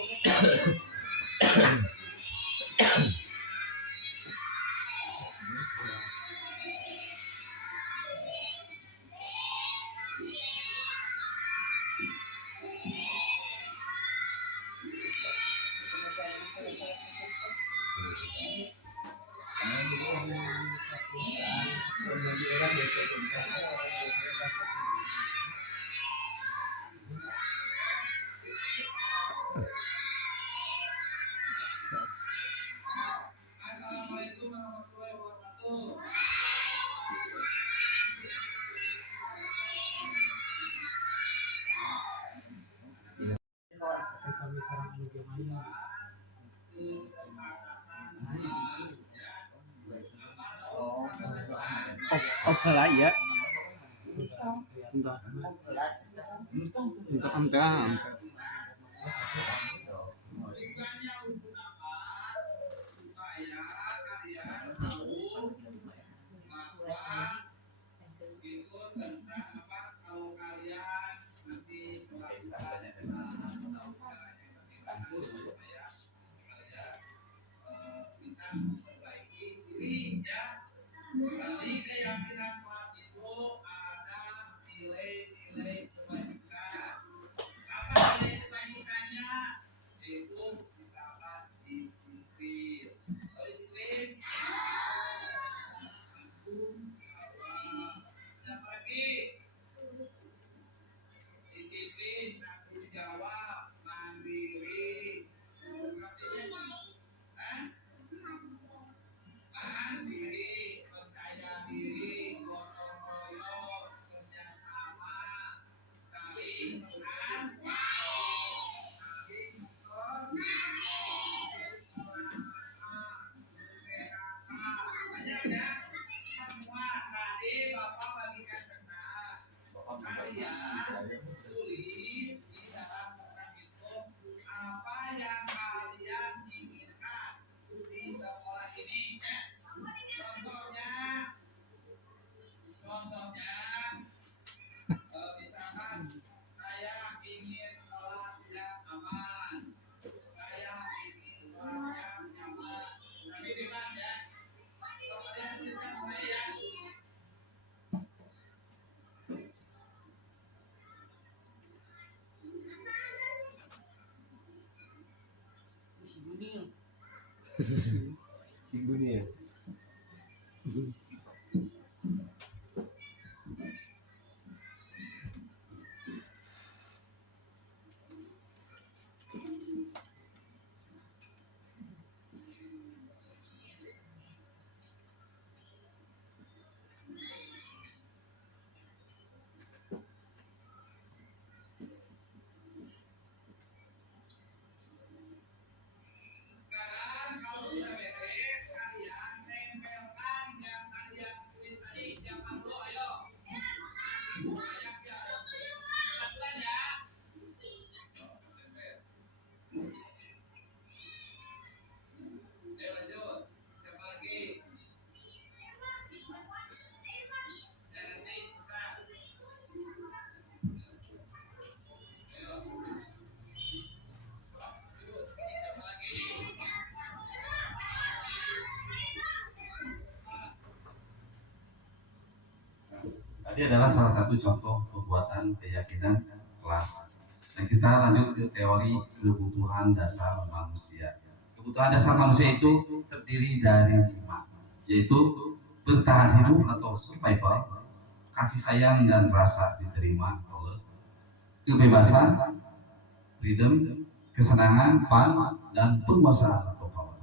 Assalamualaikum warahmatullahi wabarakatuh. Oke lah ya. Untuk ente. dunia. Tadi adalah salah satu contoh perbuatan keyakinan kelas. Nah, kita lanjut ke teori kebutuhan dasar manusia. Kebutuhan dasar manusia itu terdiri dari 5, yaitu bertahan hidup atau survival, kasih sayang dan rasa diterima oleh, kebebasan, freedom, kesenangan, fun, dan penguasaan atau power.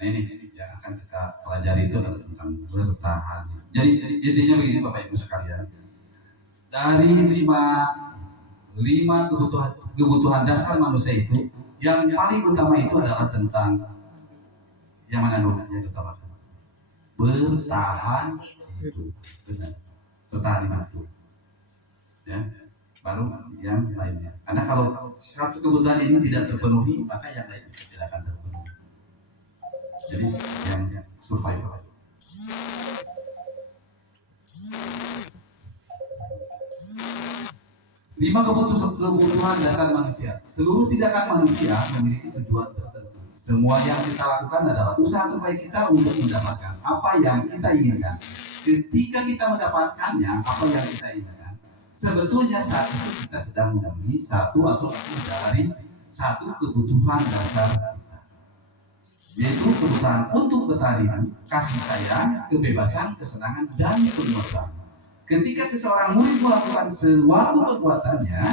Nah, ini yang akan kita pelajari itu adalah tentang bertahan. Jadi intinya begini Bapak Ibu sekalian, dari lima kebutuhan dasar manusia itu, yang paling utama itu adalah tentang yang mana dulu yang utama? Bertahan hidup, benar. Bertahan hidup, ya. Baru yang lainnya. Karena kalau satu kebutuhan ini tidak terpenuhi, maka yang lain tidak akan terpenuhi. Jadi yang survival. 5 kebutuhan dasar manusia. Seluruh tindakan manusia memiliki tujuan tertentu. Semua yang kita lakukan adalah usaha terbaik kita untuk mendapatkan apa yang kita inginkan. Ketika kita mendapatkannya, apa yang kita inginkan, sebetulnya saat itu kita sedang memenuhi satu atau lebih dari satu kebutuhan dasar kita, yaitu kebutuhan untuk bertahan hidup, kasih sayang, kebebasan, kesenangan, dan penguasaan. Ketika seseorang murid melakukan suatu perbuatannya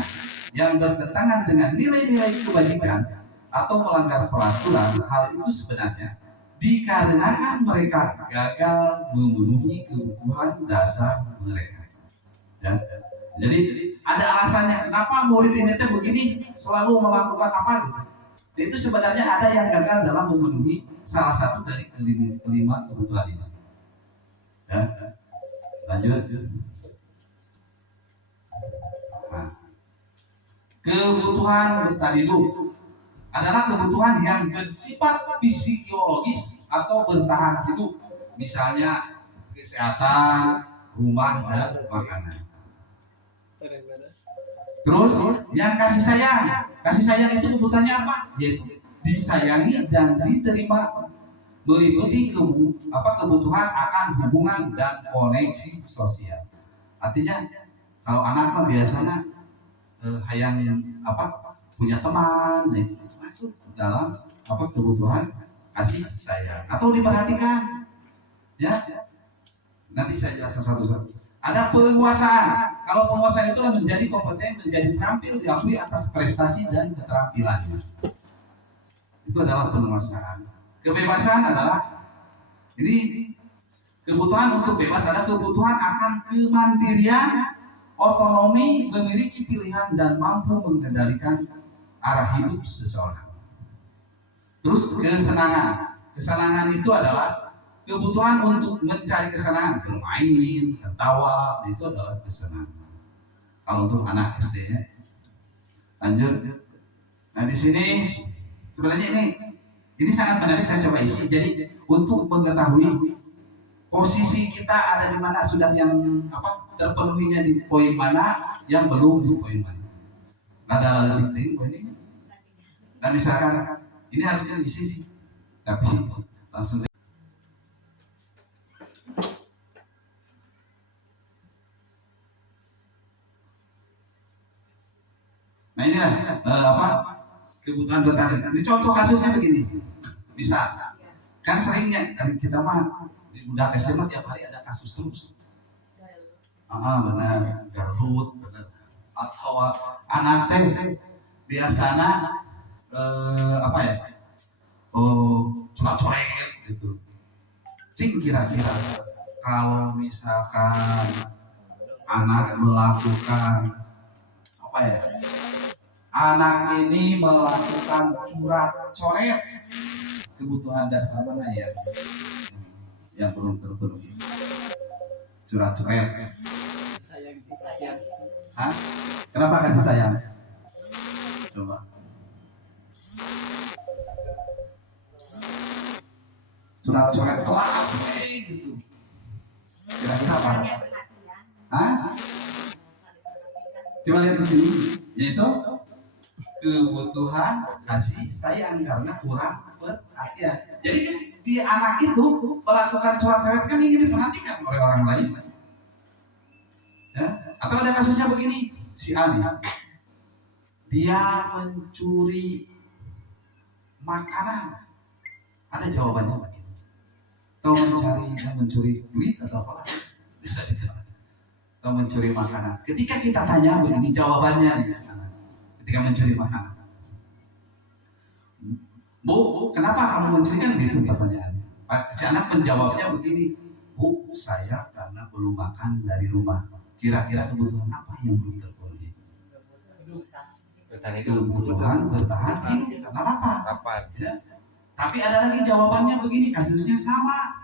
yang bertentangan dengan nilai-nilai kebajikan atau melanggar peraturan, hal itu sebenarnya dikarenakan mereka gagal memenuhi kebutuhan dasar mereka. Ya. Jadi ada alasannya kenapa murid ini begini selalu melakukan apa gitu. Itu sebenarnya ada yang gagal dalam memenuhi salah satu dari kelima kebutuhan ini. Ya. Lanjut. Nah, kebutuhan bertahan hidup adalah kebutuhan yang bersifat fisiologis atau bertahan hidup, misalnya kesehatan, rumah, dan makanan. Terus yang kasih sayang itu kebutuhannya apa? Yaitu disayangi dan diterima, meliputi kebutuhan akan hubungan dan koneksi sosial. Artinya kalau anak mah biasanya hayang punya teman, itu masuk dalam kebutuhan kasih sayang atau diperhatikan. Ya, nanti saya jelaskan satu-satu. Ada penguasaan. Kalau penguasaan itu menjadi kompeten, menjadi terampil, diakui atas prestasi dan keterampilannya. Itu adalah penguasaan. Kebebasan adalah ini kebutuhan untuk bebas, ada kebutuhan akan kemandirian, otonomi, memiliki pilihan dan mampu mengendalikan arah hidup seseorang. Terus kesenangan itu adalah kebutuhan untuk mencari kesenangan, bermain, tertawa, itu adalah kesenangan. Kalau untuk anak SD ya. Lanjut. Nah di sini sebenarnya ini sangat menarik, saya coba isi. Jadi untuk mengetahui posisi kita ada di mana, sudah yang terpenuhinya di poin mana, yang belum di poin mana. Ada linting poin ini. Nah misalkan ini harusnya diisi sih, tapi langsung. Nah inilah kebutuhan bertahan. Ini contoh kasusnya begini. Bisa. Kan seringnya dari kita mah di budak SD mah tiap hari ada kasus terus. Benar, Garut, benar. Atau anak teh biasanya apa ya? Coret gitu. Cing kira-kira kalau misalkan anak melakukan apa ya? Anak ini melakukan coret kebutuhan dasar mana ya? Yang belum terpenuhi. Coret. Hah? Kenapa kasih sayang? Coba. Coret kelas gitu. Kira-kira apa? Hah? Coba lihat di sini, yaitu kebutuhan kasih sayang karena kurang perhatian. Jadi kan di anak itu melakukan coret-coret kan ingin diperhatikan oleh orang lain. Ya? Atau ada kasusnya begini, si Ali, dia mencuri makanan, ada jawabannya begini. Atau mencuri duit atau apa? Bisa dijawab. Atau mencuri makanan. Ketika kita tanya begini jawabannya di sana. Ketika mencuri makanan, Bu, kenapa kamu mencuri? Kan gitu pertanyaannya. Si anak menjawabnya begini, Bu, saya karena belum makan dari rumah. Kira-kira kebutuhan apa yang belum terpenuhi? Kebutuhan bertahan hidup karena lapar. Ya. Tapi ada lagi jawabannya begini, kasusnya sama.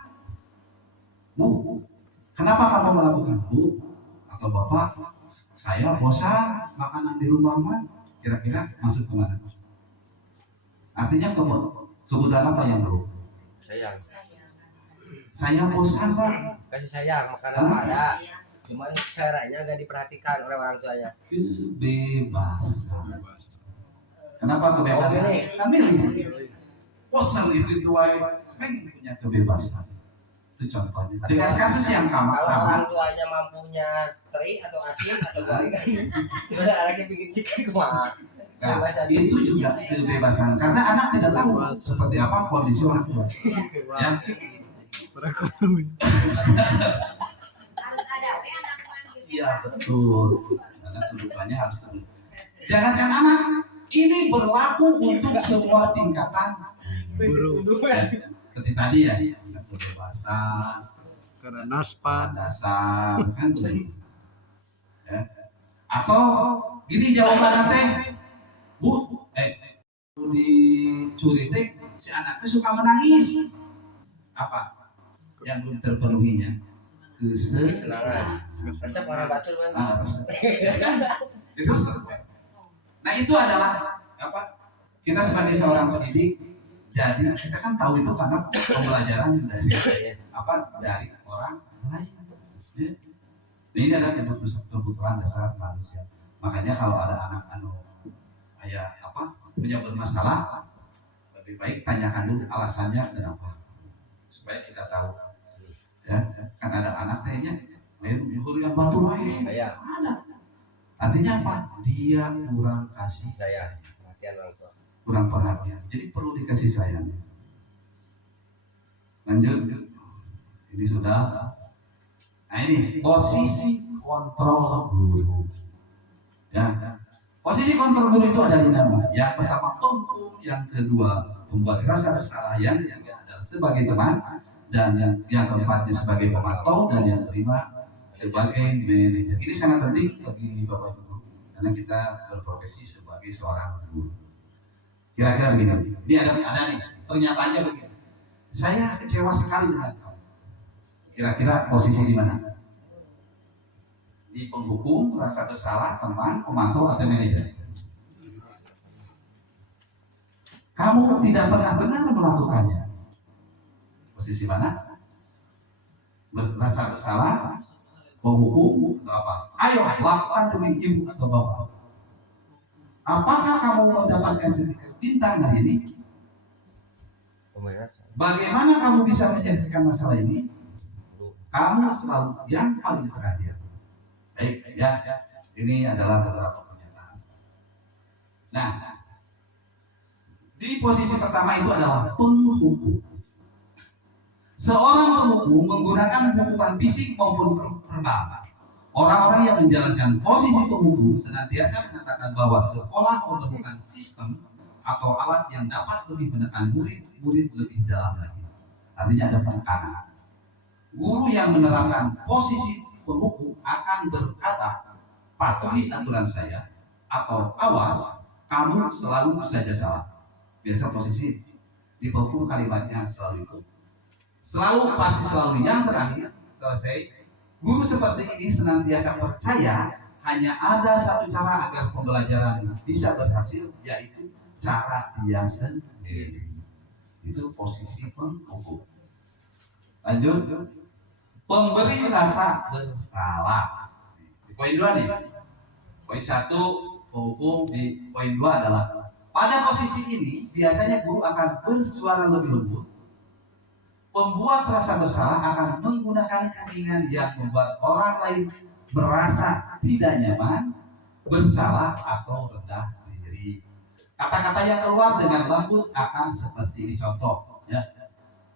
Bu, kenapa kamu melakukan? Bu atau Bapak, saya bosan makanan di rumah mah. Kira-kira masuk ke mana? Artinya kebutuhan apa yang belum? Sayang. Saya bosan Pak. Kasih sayang, makanan ada. Cuman caranya gak diperhatikan oleh orang tuanya. Kebebasan. Kenapa kebebasan? Kan milih. Bosan itu pengen punya kebebasan. Itu contohnya. Dengan kasus yang sama. Kalau orang tuanya mampunya teri atau asin atau goreng, sebenarnya anaknya bikin chicken kuah. Nah, itu juga kebebasan karena anak tidak tahu seperti apa kondisi orang tua. Ya. Harus ada anak Iya betul. Anak kedudukannya harus tahu. Jangankan anak, ini berlaku untuk semua tingkatan guru. Seperti tadi ya, kebebasan, Karena naspan. dasar, kan begitu. Ya. Atau gini jawabannya teh, Bu, dicuri teh si anaknya suka menangis. Apa yang belum terpenuhinya? Kesenangan. Resep orang batur kan. Terus, nah itu adalah apa? Kita sebagai seorang pendidik, jadi kita kan tahu itu karena pembelajaran dari dari orang lain. Ya. Nah, ini adalah kebutuhan dasar manusia. Makanya kalau ada anak kayak punya bermasalah, lebih baik tanyakan dulu alasannya kenapa, supaya kita tahu. Ya, kan ada anak tanya, guru yang bantu ada. Artinya apa? Dia kurang kasih sayang, Perhatian orang tua. kurang perhatian. Jadi perlu dikasih sayang. Lanjut, ini sudah. Nah ini posisi kontrol guru. Ya, posisi kontrol guru itu ada 5. Yang pertama penghukum, yang kedua pembuat rasa bersalah, yang ketiga adalah sebagai teman, dan yang keempatnya sebagai pemantau, dan yang kelima sebagai manajer. Ini sangat penting bagi Bapak Ibu karena kita berprofesi sebagai seorang guru. Kira-kira begini. Ini ada nih pernyataannya begini. Saya kecewa sekali dengan kamu. Kira-kira posisi di mana? Di penghukum, rasa bersalah, teman, pemantau, atau manajer? Kamu tidak pernah benar melakukannya. Posisi mana? Rasa bersalah, penghukum, atau apa? Ayo lakukan demi ibu atau bapak. Apakah kamu mendapatkan sedikit bintang hari ini? Bagaimana kamu bisa menyelesaikan masalah ini? Kamu selalu yang paling perhatian. Baik, ya. Ini adalah beberapa pernyataan. Nah, Di posisi pertama itu adalah penghukum. Seorang penghukum menggunakan hukuman fisik maupun verbal. Orang-orang yang menjalankan posisi penghukum senantiasa mengatakan bahwa sekolah memerlukan sistem atau alat yang dapat lebih menekan murid lebih dalam lagi. Artinya ada penekanan. Guru yang menerapkan posisi penghukum akan berkata, patuhi aturan saya, atau awas, kamu selalu saja salah. Biasa posisi di penghukum kalimatnya selalu itu. Selalu, pasti selalu. Yang terakhir, selesai. Guru seperti ini senantiasa percaya hanya ada satu cara agar pembelajaran bisa berhasil, yaitu cara dia sendiri. Itu posisi penghukum. Lanjut. Pemberi rasa bersalah. Di poin 2 nih. Poin 1 penghukum, di poin 2 adalah pada posisi ini biasanya guru akan bersuara lebih lembut. Pembuat rasa bersalah akan menggunakan keinginan yang membuat orang lain merasa tidak nyaman, bersalah atau rendah diri. Kata-kata yang keluar dengan lembut akan seperti ini, contoh ya.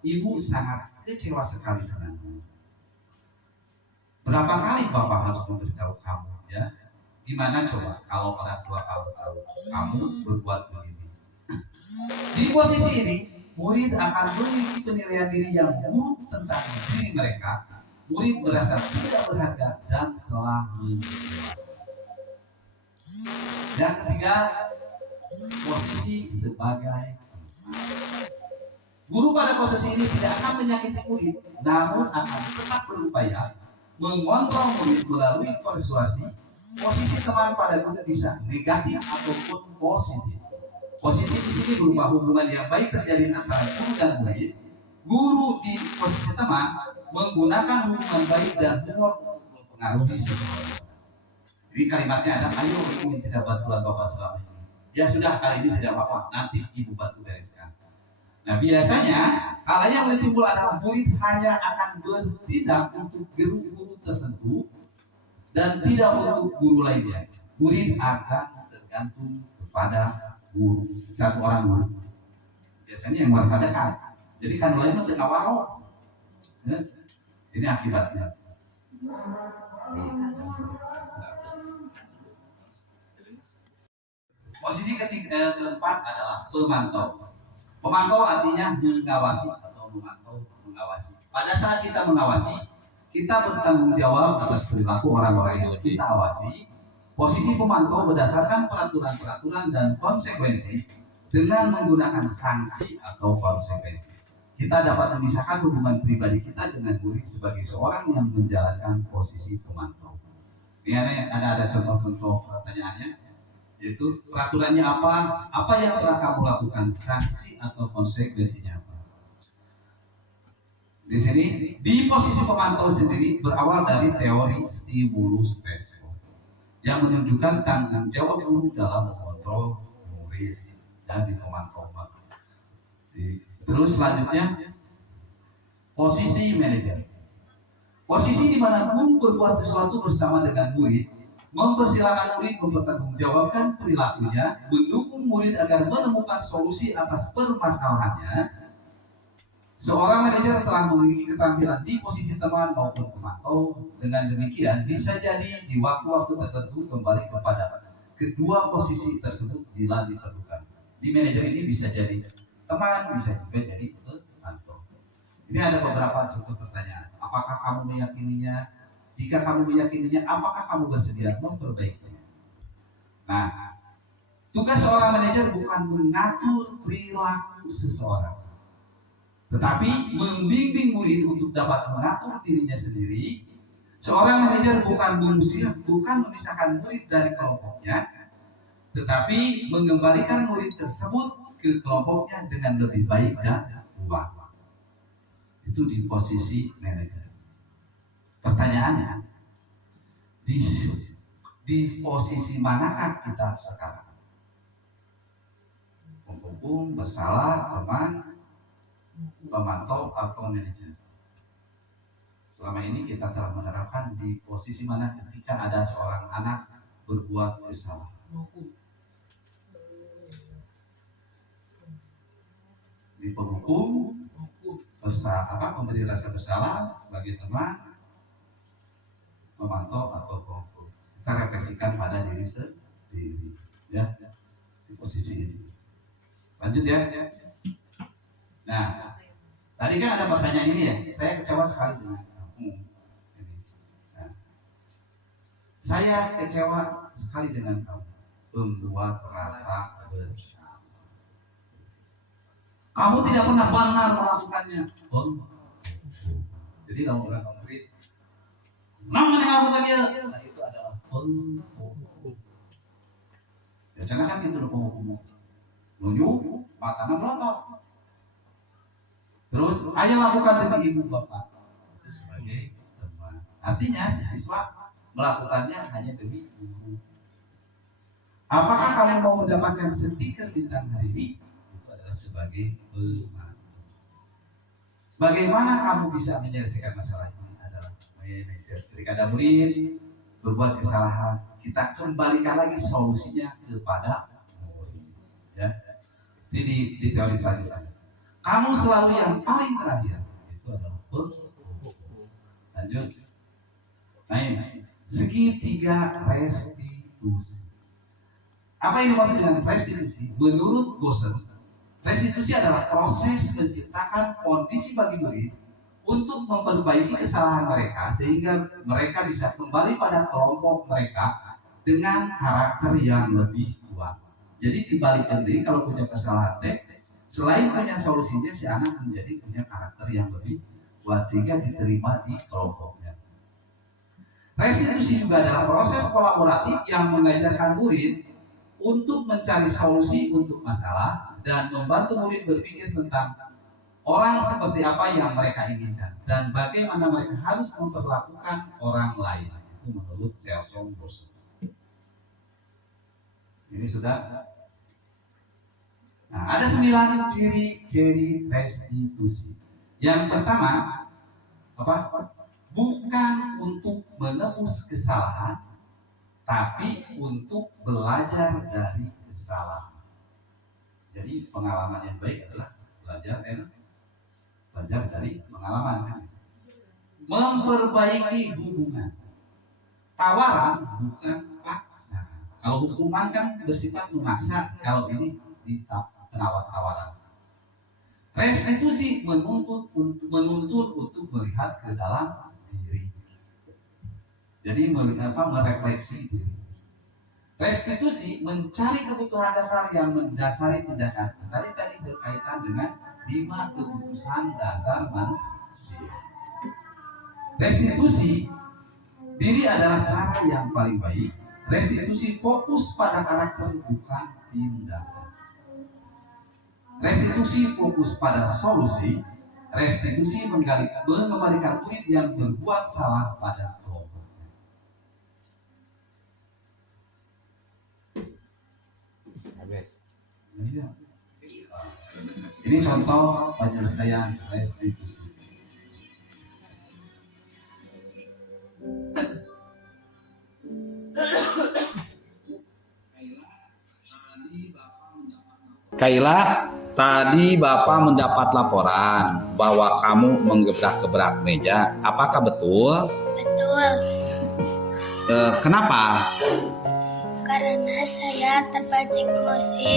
Ibu sangat kecewa sekali denganmu. Berapa kali Bapak harus memberitahu kamu ya? Gimana coba kalau orang tua kamu tahu kamu berbuat begini? Di posisi ini murid akan memiliki penilaian diri yang buruk tentang diri mereka. Murid merasa tidak berharga dan telah menyesal. Yang ketiga, posisi sebagai guru pada posisi ini tidak akan menyakiti murid, namun akan tetap berupaya mengontrol murid melalui persuasi. Posisi teman pada guru bisa negatif ataupun positif. Positif di sini berupa hubungan yang baik terjadi antara guru dan murid. Guru di posisi teman menggunakan hubungan baik dan humor untuk mempengaruhi seseorang. Jadi kalimatnya ada, ayo ingin tidak bantuan Bapak selama ini. Ya sudah, kali ini tidak apa-apa, nanti ibu bantu bereskan. Nah biasanya hal yang timbul adalah murid hanya akan bertindak untuk guru-guru tertentu dan tidak untuk guru lainnya. Murid akan tergantung kepada guru, satu orang guru. Biasanya yang merasa dekat. Jadi kan lain itu tengah waro. Ya? Ini akibatnya. Posisi keempat adalah pemantau. Pemantau artinya mengawasi atau mengawasi. Pada saat kita mengawasi, kita bertanggung jawab atas perilaku orang-orang yang kita awasi. Posisi pemantau berdasarkan peraturan-peraturan dan konsekuensi dengan menggunakan sanksi atau konsekuensi. Kita dapat memisahkan hubungan pribadi kita dengan murid sebagai seorang yang menjalankan posisi pemantau. Ini ada contoh-contoh pertanyaannya, yaitu peraturannya apa yang telah kamu lakukan, sanksi atau konsekuensinya apa. Di sini di posisi pemantau sendiri berawal dari teori stimulus respons yang menunjukkan tanggung jawab guru dalam mengontrol murid dan di pemantau. Terus selanjutnya posisi manajer. Posisi di mana guru berbuat sesuatu bersama dengan murid, mempersilahkan murid mempertanggungjawabkan perilakunya, mendukung murid agar menemukan solusi atas permasalahannya. Seorang manajer telah memiliki keterampilan di posisi teman maupun pemantau. Dengan demikian, bisa jadi di waktu-waktu tertentu kembali kepada kedua posisi tersebut bila diperlukan. Di manajer ini bisa jadi teman, bisa juga jadi pemantau. Ini ada beberapa contoh pertanyaan. Apakah kamu meyakininya? Jika kamu meyakininya, apakah kamu bersedia memperbaikinya? Nah, tugas seorang manajer bukan mengatur perilaku seseorang, tetapi membimbing murid untuk dapat mengatur dirinya sendiri. Seorang manajer bukan memisahkan murid dari kelompoknya, tetapi mengembalikan murid tersebut ke kelompoknya dengan lebih baik dan kuat. Itu di posisi manajer. Pertanyaannya, di posisi manakah kita sekarang? Penghukum, bersalah, teman, pemantau atau manajer? Selama ini kita telah menerapkan di posisi mana ketika ada seorang anak berbuat kesalahan. menghukum, memberi rasa bersalah sebagai teman, memantau atau mengukur. Kita refleksikan pada diri sendiri, ya, di posisi ini. Lanjut ya. Nah, tadi kan ada pertanyaan ini ya, saya kecewa sekali dengan kamu. Nah, saya kecewa sekali dengan kamu, membuat rasa bersalah. Kamu tidak pernah benar melakukannya. Jadi kamu orang konkret. Namun kamu tadi, nah itu adalah ya jangan kan gitu loh, nunjuk mata melotot. Terus ayo lakukan demi ibu bapak. Itu sebagai teman. Artinya si siswa melakukannya hanya demi guru. Apakah kamu mau mendapatkan stiker bintang hari ini? Itu adalah sebagai pemantau. Bagaimana kamu bisa menyelesaikan masalah ini adalah manajer. Ketika ada murid berbuat kesalahan, kita kembalikan lagi solusinya kepada murid. Ya, ini di teori selanjutnya. Kamu selalu yang paling terakhir. Itu adalah lanjut. Nah ini segitiga restitusi. Apa yang dimaksud dengan restitusi? Menurut Gosen, restitusi adalah proses menciptakan kondisi bagi murid untuk memperbaiki kesalahan mereka sehingga mereka bisa kembali pada kelompok mereka dengan karakter yang lebih kuat. Jadi dibalik ini kalau punya kesalahan selain punya solusinya, si anak menjadi punya karakter yang lebih kuat sehingga diterima di kelompoknya. Restitusi juga adalah proses kolaboratif yang mengajarkan murid untuk mencari solusi untuk masalah dan membantu murid berpikir tentang orang seperti apa yang mereka inginkan dan bagaimana mereka harus memperlakukan orang lain. Itu menurut Selson Bosen. Ini sudah. Nah, ada 9 ciri-ciri restitusi. Yang pertama, bukan untuk menebus kesalahan, tapi untuk belajar dari kesalahan. Jadi pengalaman yang baik adalah belajar dari pengalaman. Memperbaiki hubungan. Tawaran bukan paksa. Kalau hukuman kan bersifat memaksa, kalau ini penawar-tawaran. Restitusi menuntut untuk melihat ke dalam diri. Jadi merefleksi diri. Restitusi mencari kebutuhan dasar yang mendasari tindakan. Tadi berkaitan dengan 5 kebutuhan dasar manusia. Restitusi diri adalah cara yang paling baik. Restitusi fokus pada karakter bukan tindakan. Restitusi fokus pada solusi. Restitusi mengembalikan murid yang berbuat salah pada kelompoknya. Ini contoh penyelesaian restitusi. Kaila, tadi Bapak mendapat laporan bahwa kamu menggebrak-gebrak meja. Apakah betul? Betul. Kenapa? Karena saya terpancing emosi.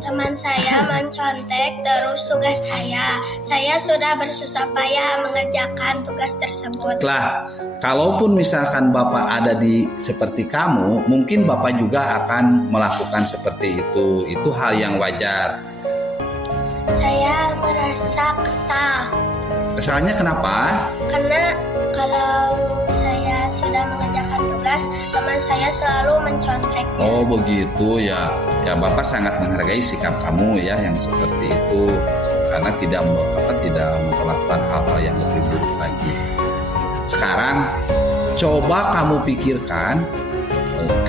Teman saya mencontek terus tugas saya. Saya sudah bersusah payah mengerjakan tugas tersebut. Lah, kalaupun misalkan Bapak ada di seperti kamu, mungkin Bapak juga akan melakukan seperti itu. Itu hal yang wajar. Saya merasa kesal. Kesalnya kenapa? Karena kalau saya sudah mengerjakan tugas, teman saya selalu menconteknya. Oh begitu ya. Ya Bapak sangat menghargai sikap kamu ya yang seperti itu. Karena tidak memperlakukan hal-hal yang lebih buruk lagi. Sekarang coba kamu pikirkan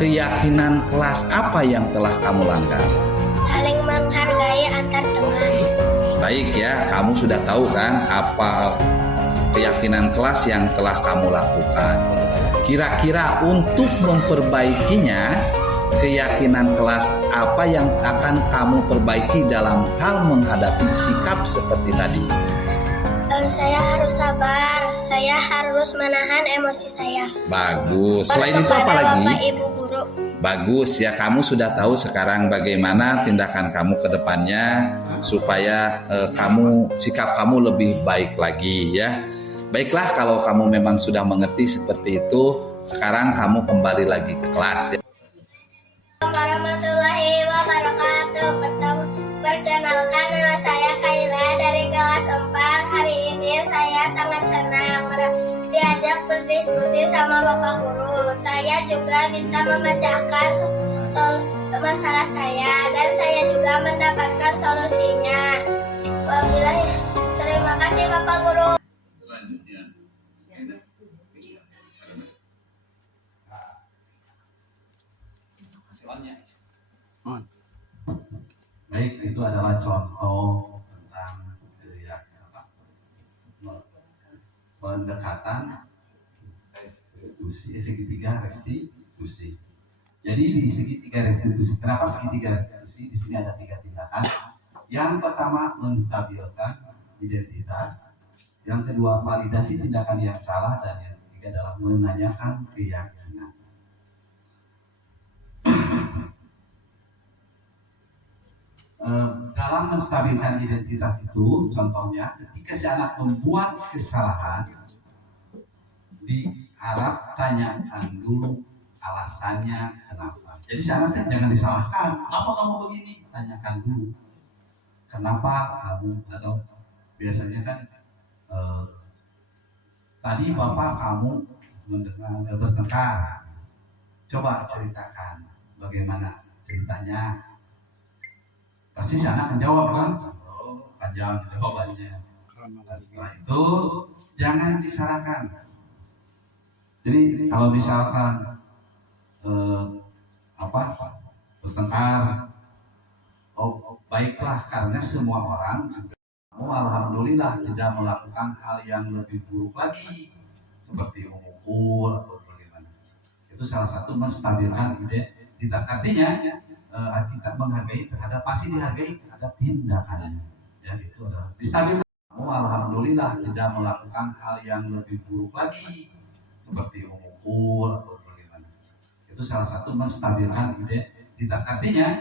keyakinan kelas apa yang telah kamu langgar. Saling menghargai antar teman. Baik ya, kamu sudah tahu kan apa keyakinan kelas yang telah kamu lakukan. Kira-kira untuk memperbaikinya, keyakinan kelas apa yang akan kamu perbaiki dalam hal menghadapi sikap seperti tadi? Saya harus sabar, saya harus menahan emosi saya. Bagus. Selain itu apa Kepada lagi? Bapak Ibu Guru. Bagus ya, kamu sudah tahu sekarang bagaimana tindakan kamu ke depannya supaya sikap kamu lebih baik lagi ya. Baiklah, kalau kamu memang sudah mengerti seperti itu, sekarang kamu kembali lagi ke kelas ya. Warahmatullahi wabarakatuh. Perkenalkan, nama saya Kaila dari kelas 4. Hari ini saya sangat senang diajak berdiskusi sama Bapak Guru. Saya juga bisa memecahkan masalah saya dan saya juga mendapatkan solusinya. Wabillahi, terima kasih Bapak Guru. Selanjutnya. Baik, itu adalah contoh tentang pendekatan restitusi, segitiga restitusi. Jadi di segitiga restitusi, kenapa segitiga restitusi? Di sini ada 3 tindakan. Yang pertama, menstabilkan identitas. Yang kedua, validasi tindakan yang salah. Dan yang ketiga adalah menanyakan keyakinan. Dalam menstabilkan identitas itu, contohnya ketika si anak membuat kesalahan, diharap tanyakan dulu alasannya kenapa. Jadi si anak jangan disalahkan, kenapa kamu begini? Tanyakan dulu kenapa kamu, atau biasanya kan tadi bapak kamu bertengkar, coba ceritakan bagaimana ceritanya. Pasti si anak menjawab kan, panjang jawabannya. Setelah itu jangan disalahkan. Jadi kalau misalkan bertengkar, baiklah, karena semua orang juga alhamdulillah tidak melakukan hal yang lebih buruk lagi seperti memukul atau bagaimana. Itu salah satu menstabilkan identitas. Artinya kita menghargai terhadap, pasti dihargai terhadap tindakannya. Ya, itu adalah distabilkan. Alhamdulillah tidak melakukan hal yang lebih buruk lagi seperti memukul atau bagaimana. Itu salah satu menstabilkan identitas. Artinya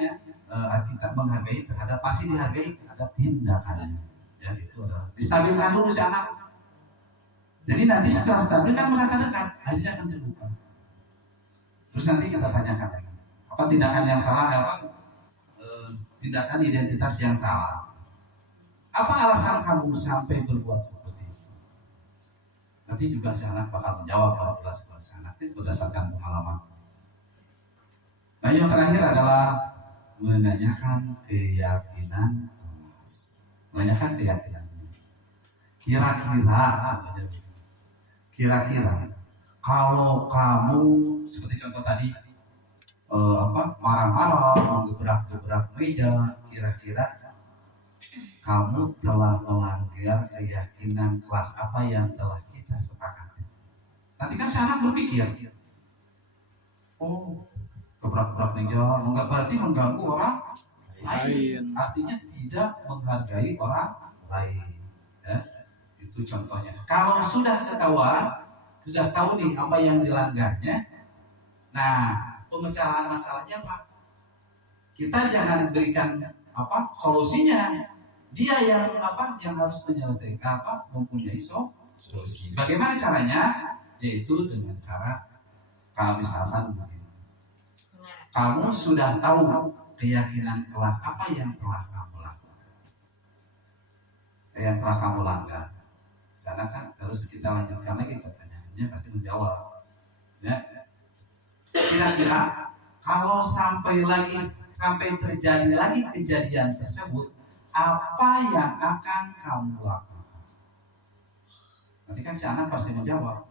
kita menghargai terhadap, pasti dihargai terhadap tindakannya. Ya, itu adalah distabilkan dulu si anak. Jadi nanti setelah stabil kan merasa dekat, akhirnya akan terbuka. Terus nanti kita tanyakan lagi, apa tindakan yang salah, tindakan identitas yang salah. Apa alasan kamu sampai berbuat seperti itu? Nanti juga si anak bakal menjawab kalau jelas si anak itu berdasarkan pengalaman. Nah, yang terakhir adalah menanyakan keyakinan. Menanyakan keyakinan. Kira-kira kalau kamu seperti contoh tadi, marah-marah, menggebrak-gebrak meja, kira-kira kamu telah melanggar keyakinan kelas apa yang telah kita sepakati. Nanti kan si anak berpikir, oh, gebrak-gebrak meja enggak berarti mengganggu orang lain, artinya tidak menghargai orang lain. Ya, itu contohnya. Kalau sudah ketahuan, sudah tahu nih apa yang dilanggarnya, nah pemecahan masalahnya Pak, kita jangan berikan solusinya, dia yang harus menyelesaikan, mempunyai solusi. Bagaimana caranya? Yaitu dengan cara, kalau misalkan kamu sudah tahu keyakinan kelas apa yang telah kamu lakukan, yang telah kamu langgar. Sana kan terus kita lanjutkan lagi pertanyaannya, pasti menjawab. Ya. Kira-kira kalau sampai terjadi lagi kejadian tersebut, apa yang akan kamu lakukan? Nanti kan si anak pasti menjawab.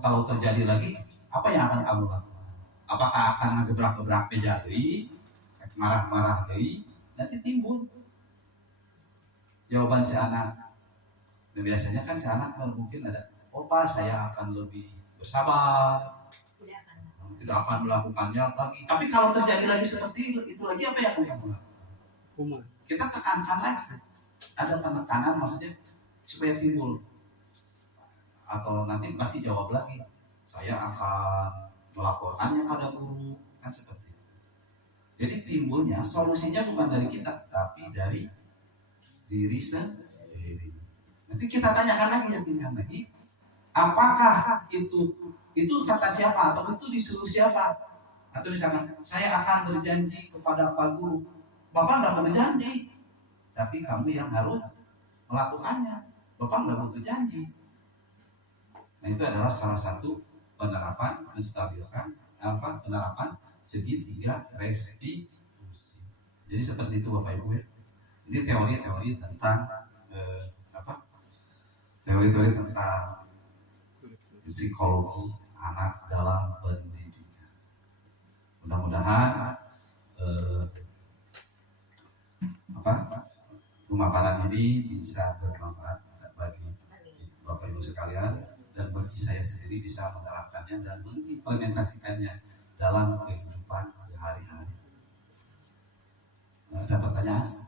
Kalau terjadi lagi, apa yang akan kamu lakukan? Apakah akan ngegebrak-gebrak meja deui, marah-marah deui? Nanti timbul jawaban si anak. Dan biasanya kan si anak mungkin ada, Pak, saya akan lebih bersabar. tidak akan melakukannya lagi. Tapi kalau terjadi lagi seperti itu lagi, apa yang akan kamu lakukan? Kita tekankan lagi. Ada penekanan, maksudnya supaya timbul, atau nanti pasti jawab lagi, saya akan melaporkannya pada guru, kan seperti itu. Jadi timbulnya solusinya bukan dari kita, tapi dari diri sendiri. Nanti kita tanyakan lagi, yakinkan lagi, apakah itu kata siapa, atau itu disuruh siapa? Atau misalkan saya akan berjanji kepada Pak Guru, Bapak nggak berjanji, tapi kamu yang harus melakukannya. Bapak nggak butuh janji. Nah, itu adalah salah satu penerapan menstabilkan penerapan segitiga restitusi. Jadi seperti itu Bapak Ibu ya. Ini teori-teori tentang teori-teori tentang psikologi anak dalam pendidikan. Mudah-mudahan pemaparan ini bisa bermanfaat bagi Bapak Ibu sekalian, dan bagi saya sendiri bisa menerapkannya dan mengimplementasikannya dalam kehidupan sehari-hari. Ada pertanyaan?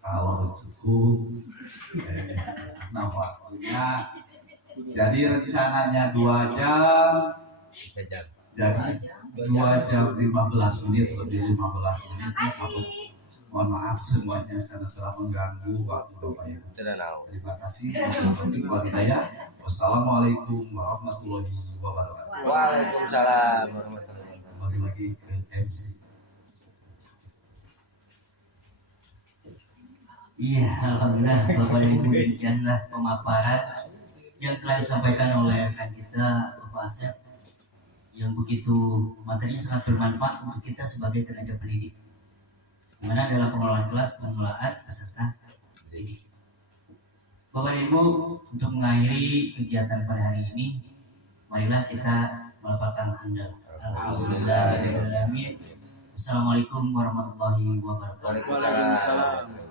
Kalau cukup, nah waktunya, jadi rencananya 2 jam, jadi 2 jam 15 menit, lebih 15 menit. Mohon maaf semuanya karena telah mengganggu waktu Bapak Ibu. Terima kasih. Wassalamualaikum warahmatullahi wabarakatuh. Waalaikumsalam warahmatullahi wabarakatuh. Kembali lagi ke MC. Iya, alhamdulillah Bapak dan Ibu, demikianlah pemaparan yang telah disampaikan oleh rekan kita Bapak Asep, yang begitu materinya sangat bermanfaat untuk kita sebagai tenaga pendidik, dimana dalam pengelolaan kelas, pengelolaan peserta didik. Bapak dan Ibu, untuk mengakhiri kegiatan pada hari ini, marilah kita melafalkan hamdalah. Alhamdulillah. Assalamualaikum warahmatullahi wabarakatuh. Waalaikumsalam.